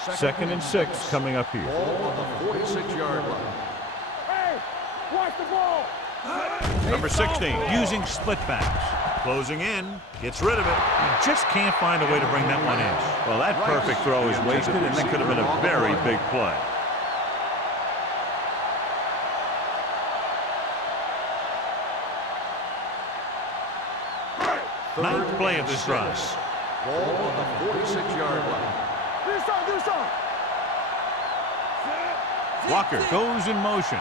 2nd and 6 coming up here. Ball on the 46-yard line. Hey, watch the ball. Number 16 using split backs. Closing in, gets rid of it. He just can't find a way to bring that one in. Well, that perfect throw is wasted, and that could have been a very big play. Ninth play of this drive. Ball on the 46-yard line. Do something. Walker goes in motion.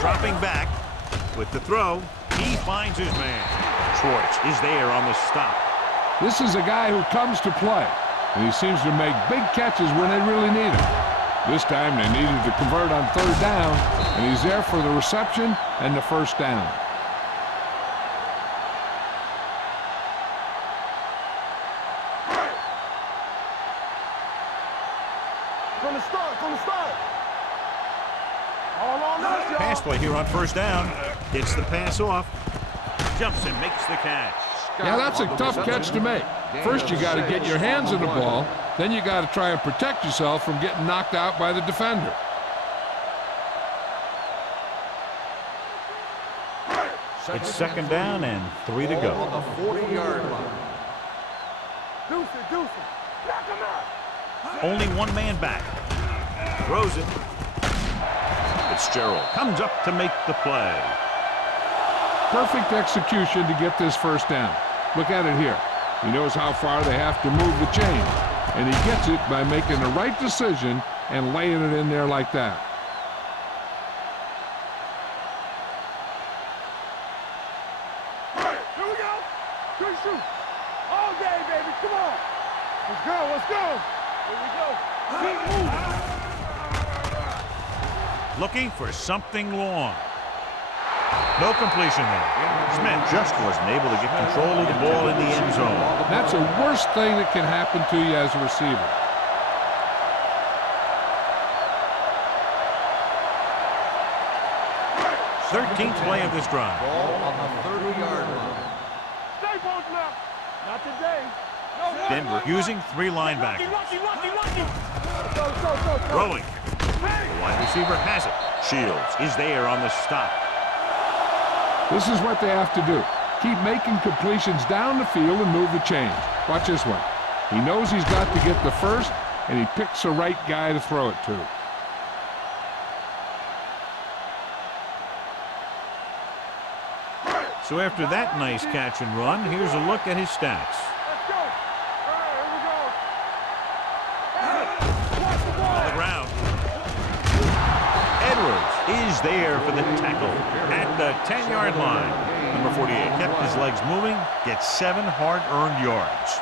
Dropping back with the throw. He finds his man. Schwartz is there on the stop. This is a guy who comes to play, and he seems to make big catches when they really need him. This time they needed to convert on third down, and he's there for the reception and the first down. From the start. All on us, y'all. Pass play here on first down. Gets the pass off. Jumps and makes the catch. Yeah, that's a tough catch to make. First, you got to get your hands on the ball. Then you got to try and protect yourself from getting knocked out by the defender. It's second down and 3 to Ball go. on the 40-yard line. Deuce it. Knock him out. Only one man back. Throws it. Fitzgerald comes up to make the play. Perfect execution to get this first down. Look at it here. He knows how far they have to move the chains, and he gets it by making the right decision and laying it in there like that. Here we go. Good shoot. All day, baby. Come on. Let's go. Here we go. Keep moving. Looking for something long. No completion there. Smith just wasn't able to get control of the ball in the end zone. That's the worst thing that can happen to you as a receiver. Thirteenth play of this drive. Ball on the 30-yard line. Stay post left. Not today. No, Denver using 3 linebackers. Go. Throwing. The wide receiver has it. Shields is there on the stop. This is what they have to do. Keep making completions down the field and move the chains. Watch this one. He knows he's got to get the first, and he picks the right guy to throw it to. So after that nice catch and run, here's a look at his stats. Let's go. All right, here we go. Watch the ball. On the ground. Edwards is there for the tackle at the 10-yard line. Number 48 kept his legs moving, gets 7 hard-earned yards.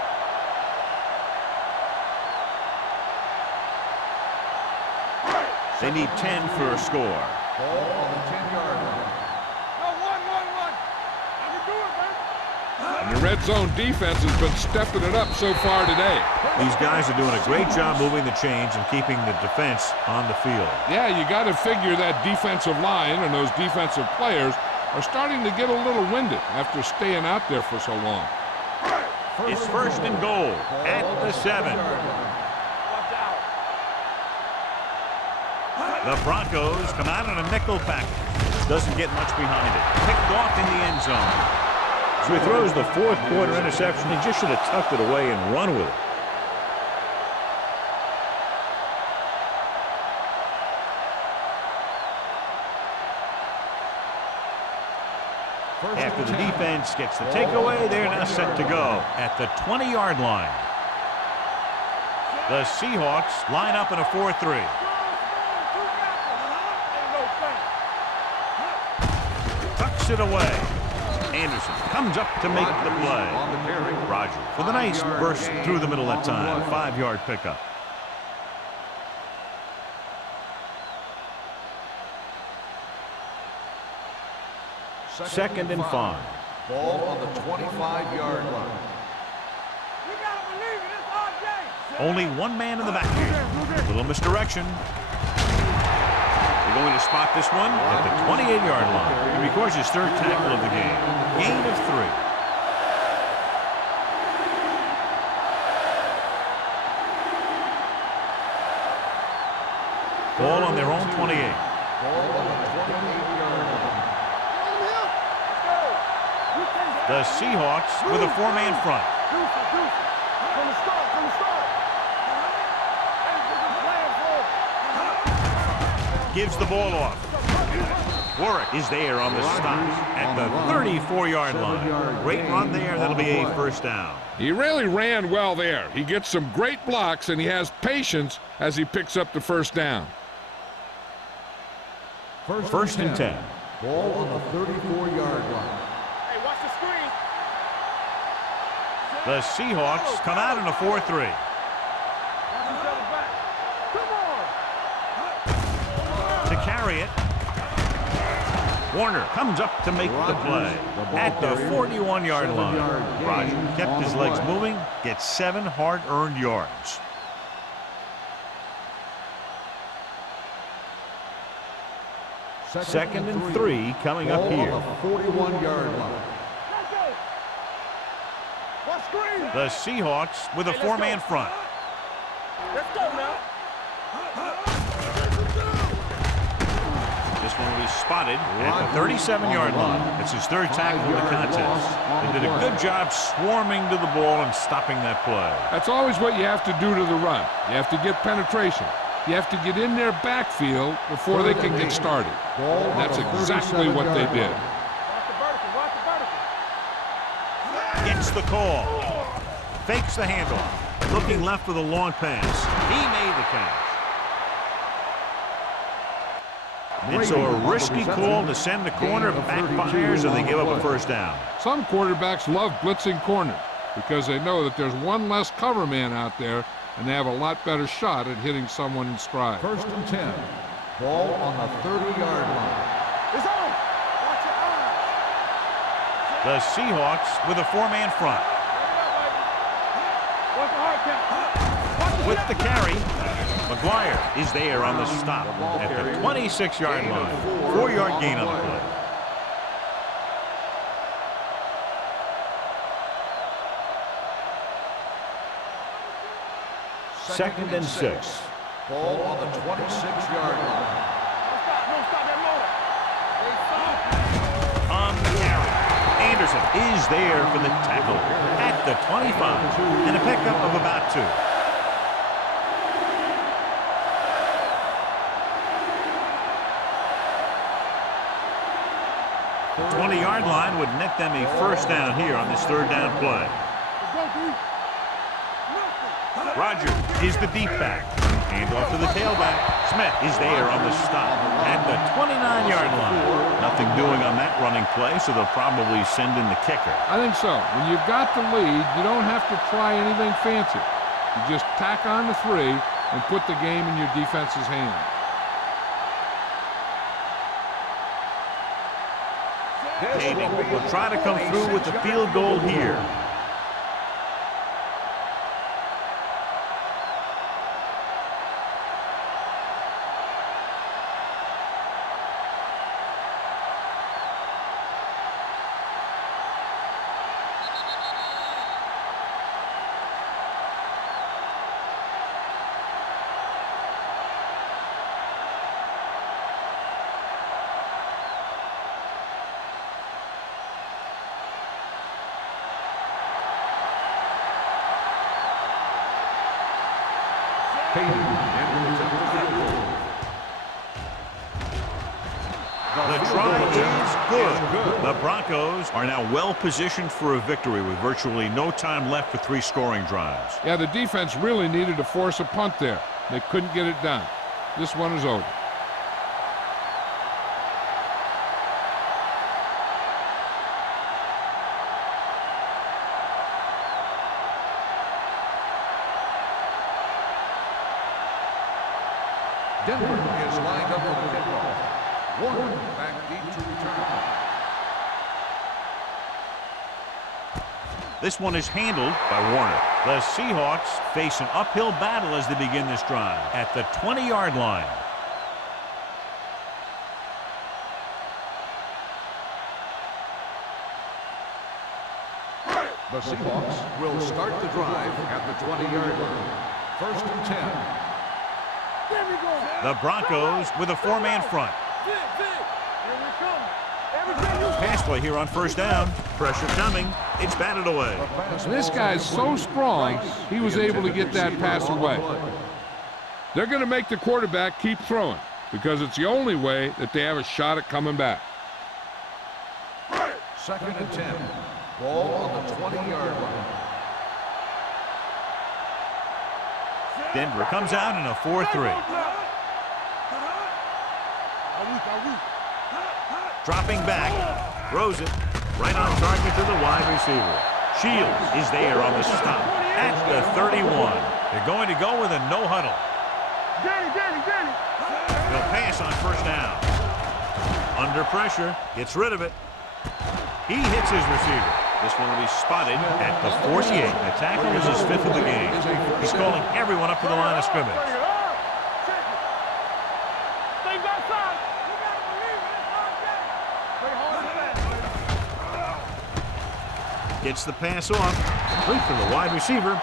They need 10 for a score. Ball on the 10-yard line. No, one. I can do it, man. And the red zone defense has been stepping it up so far today. These guys are doing a great job moving the chains and keeping the defense on the field. Yeah, you got to figure that defensive line and those defensive players are starting to get a little winded after staying out there for so long. It's first and goal at the 7. Watch out. The Broncos come out on a nickel package. Doesn't get much behind it. Picked off in the end zone. So he throws the 4th quarter interception. He just should have tucked it away and run with it. After the defense gets the takeaway, they're now set to go at the 20-yard line. The Seahawks line up in a 4-3. Tucks it away. Anderson comes up to make the play. Rogers with a nice burst through the middle that time. 5-yard pickup. Second and 5. Ball on the 25-yard line. You gotta believe it. It's our game. Only one man in the back here. Little misdirection. They're going to spot this one at the 28-yard line. He records his 3rd tackle of the game. Gain of 3. Ball on their own 28. Ball on the 28-yard line. The Seahawks with a four-man front. From the start. Gives the ball off. Warwick is there on the stop at the 34-yard line. Great run there. That'll be a first down. He really ran well there. He gets some great blocks, and he has patience as he picks up the first down. First and 10. 10. Ball on the 34-yard line. Hey, watch the screen. The Seahawks come out in a 4-3. Watch each other back. Come on. To carry it. Warner comes up to make the play at the 41-yard line. Roger kept his legs moving, gets 7 hard-earned yards. Second and 3 coming up here. Ball on the 41-yard line. Watch screen. The Seahawks with a four-man front. Let's go now. This one will be spotted at the 37-yard line. It's his third tackle of the contest. They did a good job swarming to the ball and stopping that play. That's always what you have to do to the run. You have to get penetration. You have to get in their backfield before they can get started. And that's exactly what they did. Watch the vertical. Gets the call. Fakes the handoff. Looking left for the long pass. He made the catch. And so a risky call to send the corner backfires and they give up a first down. Some quarterbacks love blitzing corners because they know that there's one less cover man out there and they have a lot better shot at hitting someone in stride. First and 10. Ball on the 30-yard line. It's on. Watch your eyes. The Seahawks with a four-man front. Watch the hard count. With the carry, McGuire is there on the stop at the 26-yard line. 4-yard gain on the play. Second and 6. Ball on the 26-yard line. Don't stop that motor. On the carry, Anderson is there for the tackle at the 25 and a pickup of about 2. The 20-yard line would net them a first down here on this third down play. Rogers is the deep back. Hand off to the tailback. Smith is there on the stop at the 29-yard line. Nothing doing on that running play, so they'll probably send in the kicker. I think so. When you've got the lead, you don't have to try anything fancy. You just tack on the 3 and put the game in your defense's hands. Hayden will try to come through with the field goal here. The try is good. The Broncos are now well positioned for a victory with virtually no time left for 3 scoring drives. Yeah, the defense really needed to force a punt there. They couldn't get it done. This one is over. Denver is lined up for the kickoff. Warner back deep to return. This one is handled by Warner. The Seahawks face an uphill battle as they begin this drive at the 20-yard line. The Seahawks will start the drive at the 20-yard line. First and 10. The Broncos with a 4-man front. Here we come. Pass play here on first down. Pressure coming. It's batted away. This guy's so strong, he was able to get that pass away. They're going to make the quarterback keep throwing because it's the only way that they have a shot at coming back. 2nd and 10. Ball on the 20-yard line. Denver comes out in a 4-3. Dropping back, throws it right on target to the wide receiver. Shields is there on the stop at the 31. They're going to go with a no huddle. They'll pass on first down. Under pressure, gets rid of it. He hits his receiver. This one will be spotted at the 48. The tackle is his 5th of the game. He's calling everyone up to the line of scrimmage. Gets the pass off. Complete for the wide receiver.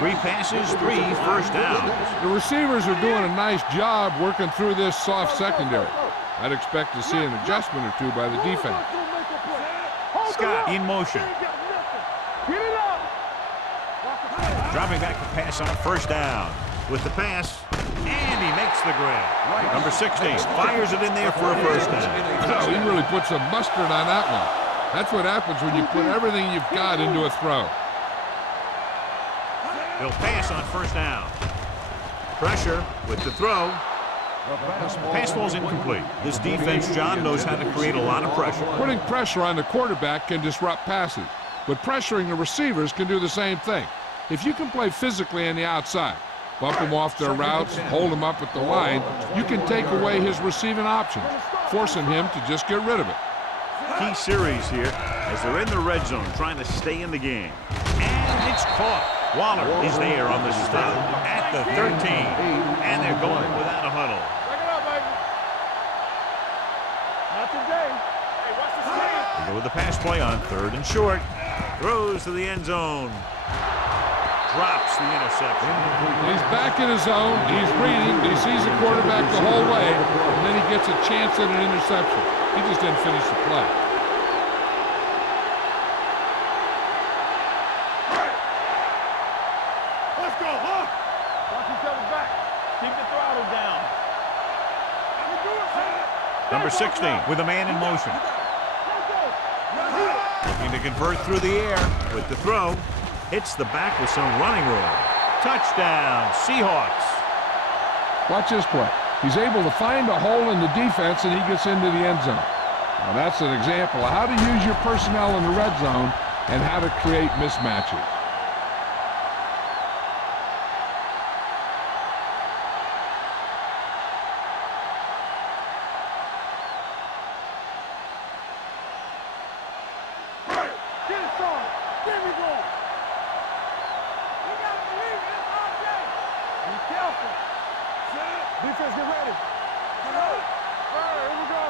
3 passes, 3 first downs. The receivers are doing a nice job working through this soft secondary. I'd expect to see an adjustment or two by the defense. Scott in motion. Dropping back to pass on first down. With the pass, and he makes the grab. Number 16 fires it in there for a first down. Oh, he really put some mustard on that one. That's what happens when you put everything you've got into a throw. He'll pass on first down. Pressure with the throw. Pass ball's incomplete. This defense, John, knows how to create a lot of pressure. Putting pressure on the quarterback can disrupt passes, but pressuring the receivers can do the same thing. If you can play physically on the outside, bump them off their routes, hold them up at the line, you can take away his receiving options, forcing him to just get rid of it. Key series here as they're in the red zone trying to stay in the game. And it's caught. Waller is there on the stop at the 13. And they're going without a huddle. They go with the pass play on 3rd and short. Throws to the end zone. Drops the interception. He's back in his zone. He's reading. He sees the quarterback the whole way, and then he gets a chance at an interception. He just didn't finish the play. Let's go, huh? Watch each other back. Keep the throttle down. Number 16 with a man in motion. Looking to convert through the air with the throw. Hits the back with some running room. Touchdown, Seahawks. Watch this play. He's able to find a hole in the defense, and he gets into the end zone. Now, that's an example of how to use your personnel in the red zone and how to create mismatches. Defense, get ready. All right, here we go.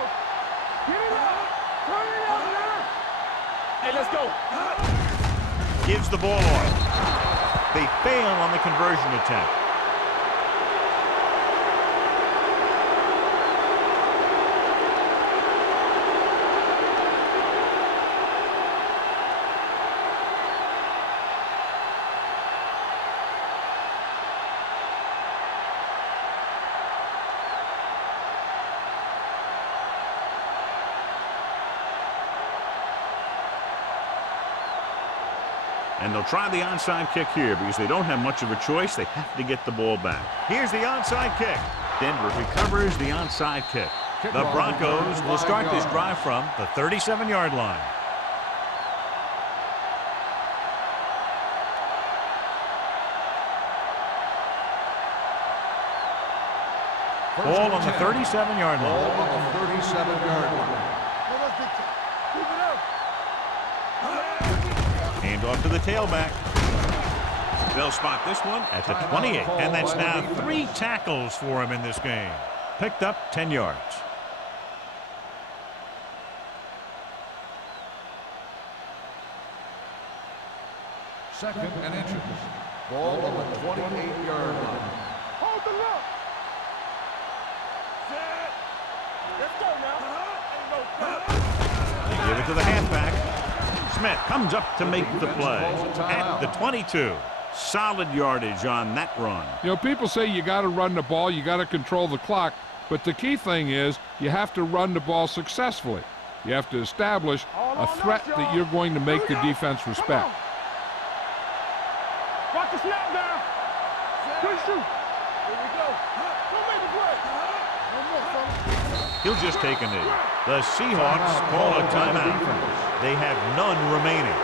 Get it up. Turn it up now. Hey, let's go. Gives the ball off. They fail on the conversion attempt. And they'll try the onside kick here because they don't have much of a choice. They have to get the ball back. Here's the onside kick. Denver recovers the onside kick. The Broncos will start this drive from the 37-yard line. Ball on the 37-yard line. Ball on the 37-yard line. Hand off to the tailback. They'll spot this one at the 28. And that's now 3 tackles for him in this game. Picked up 10 yards. Second and inches. Ball on the 28-yard line. Hold the look. Let's go now. They give it to the halfback. Smith comes up to make the play at the 22. Solid yardage on that run. You know, people say you got to run the ball, you got to control the clock, but the key thing is you have to run the ball successfully. You have to establish a threat that you're going to make the defense respect. Watch the snap down. Good shoot. Here we go. Don't make the play. No more, son. He'll just take a knee. The Seahawks call a timeout. They have none remaining.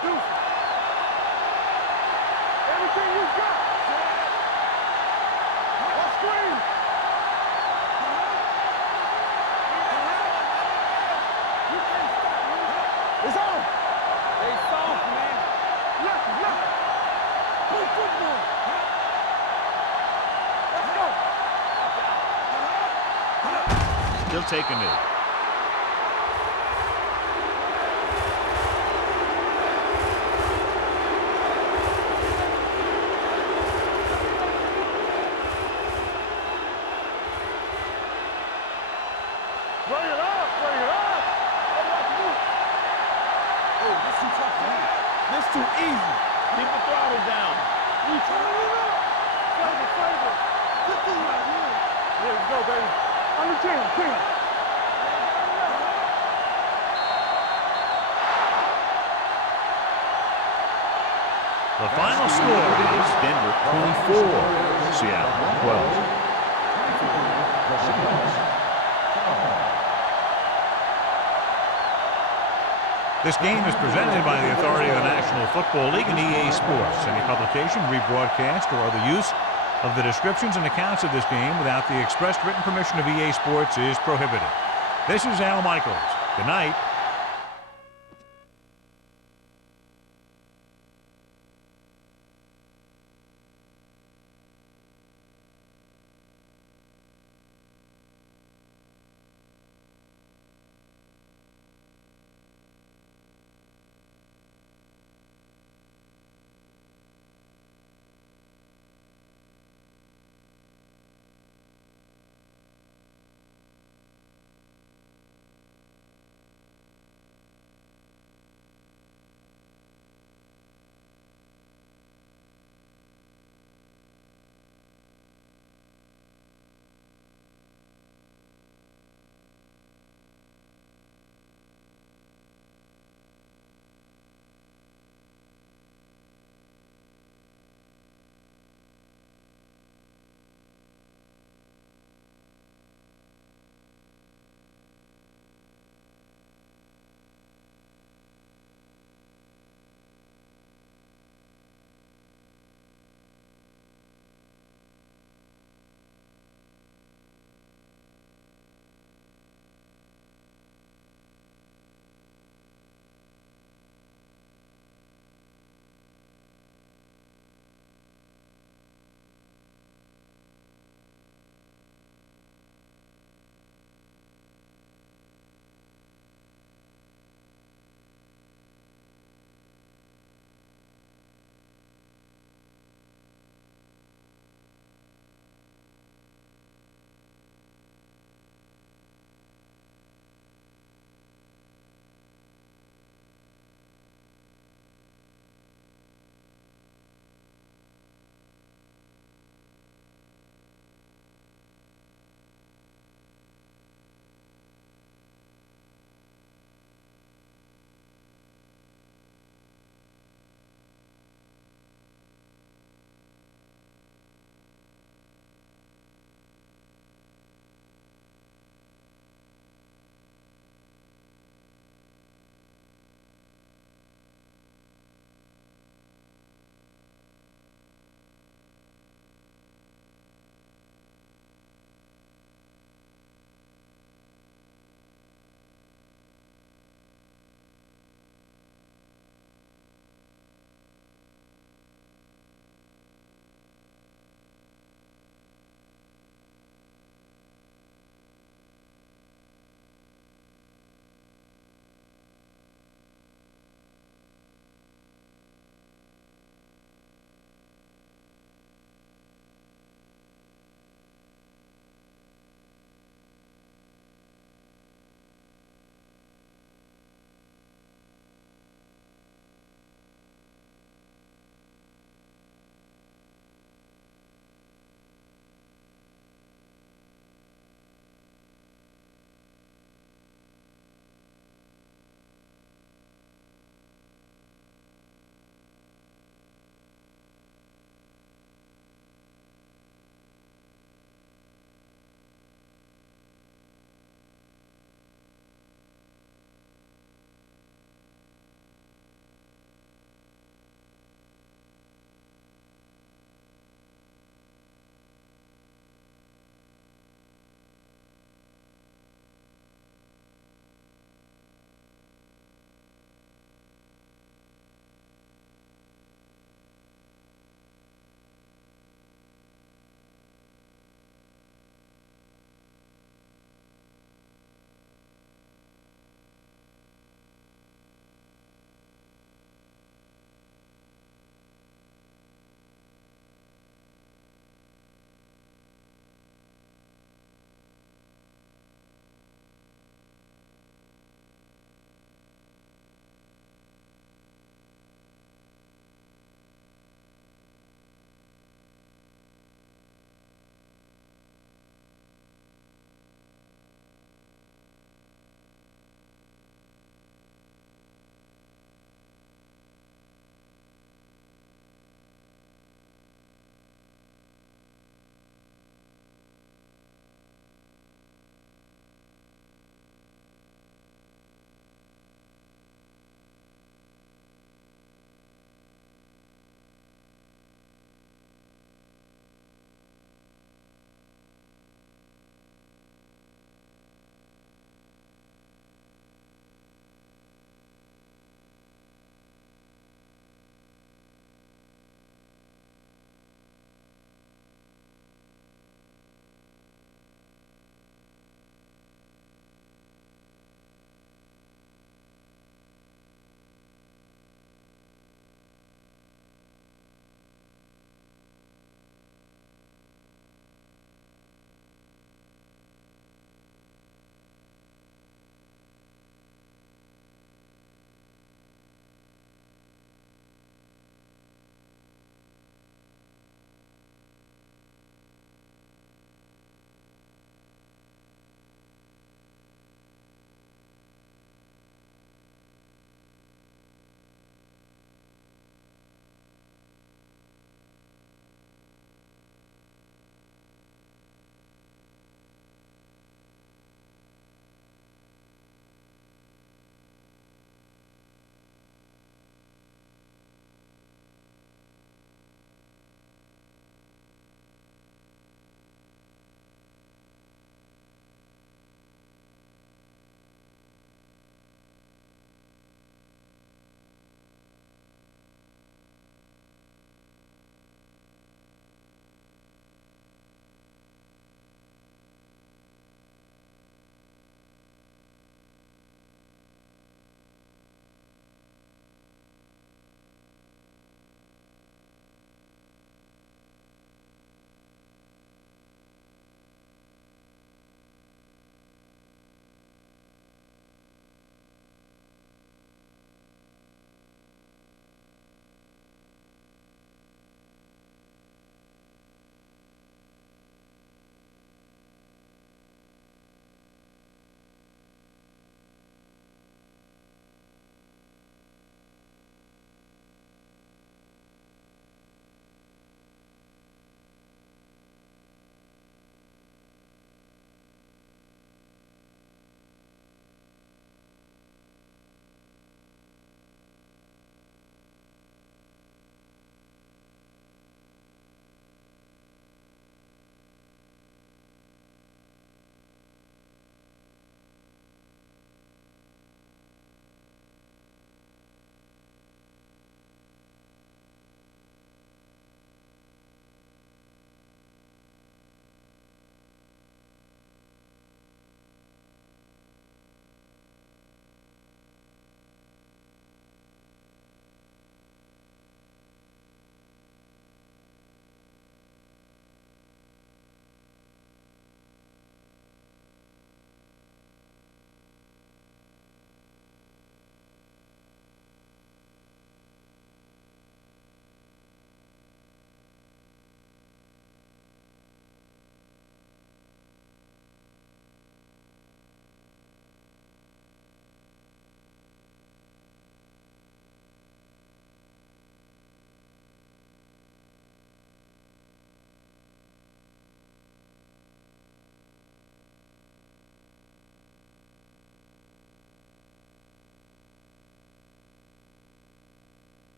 Deuce. Everything you got. Let's screen. You can't stop me. It's on. They soft, man. Left. Play football. Let's go. He'll take a knee. Bring it up. Oh, this too tough, man. This too easy. Keep the throttle down. You turn it up. Favor. Get through right here. Here we go, baby. On the 10. The final score is Denver 24, Seattle 12. This game is presented by the authority of the National Football League and EA Sports. Any publication, rebroadcast, or other use of the descriptions and accounts of this game without the express written permission of EA Sports is prohibited. This is Al Michaels. Good night.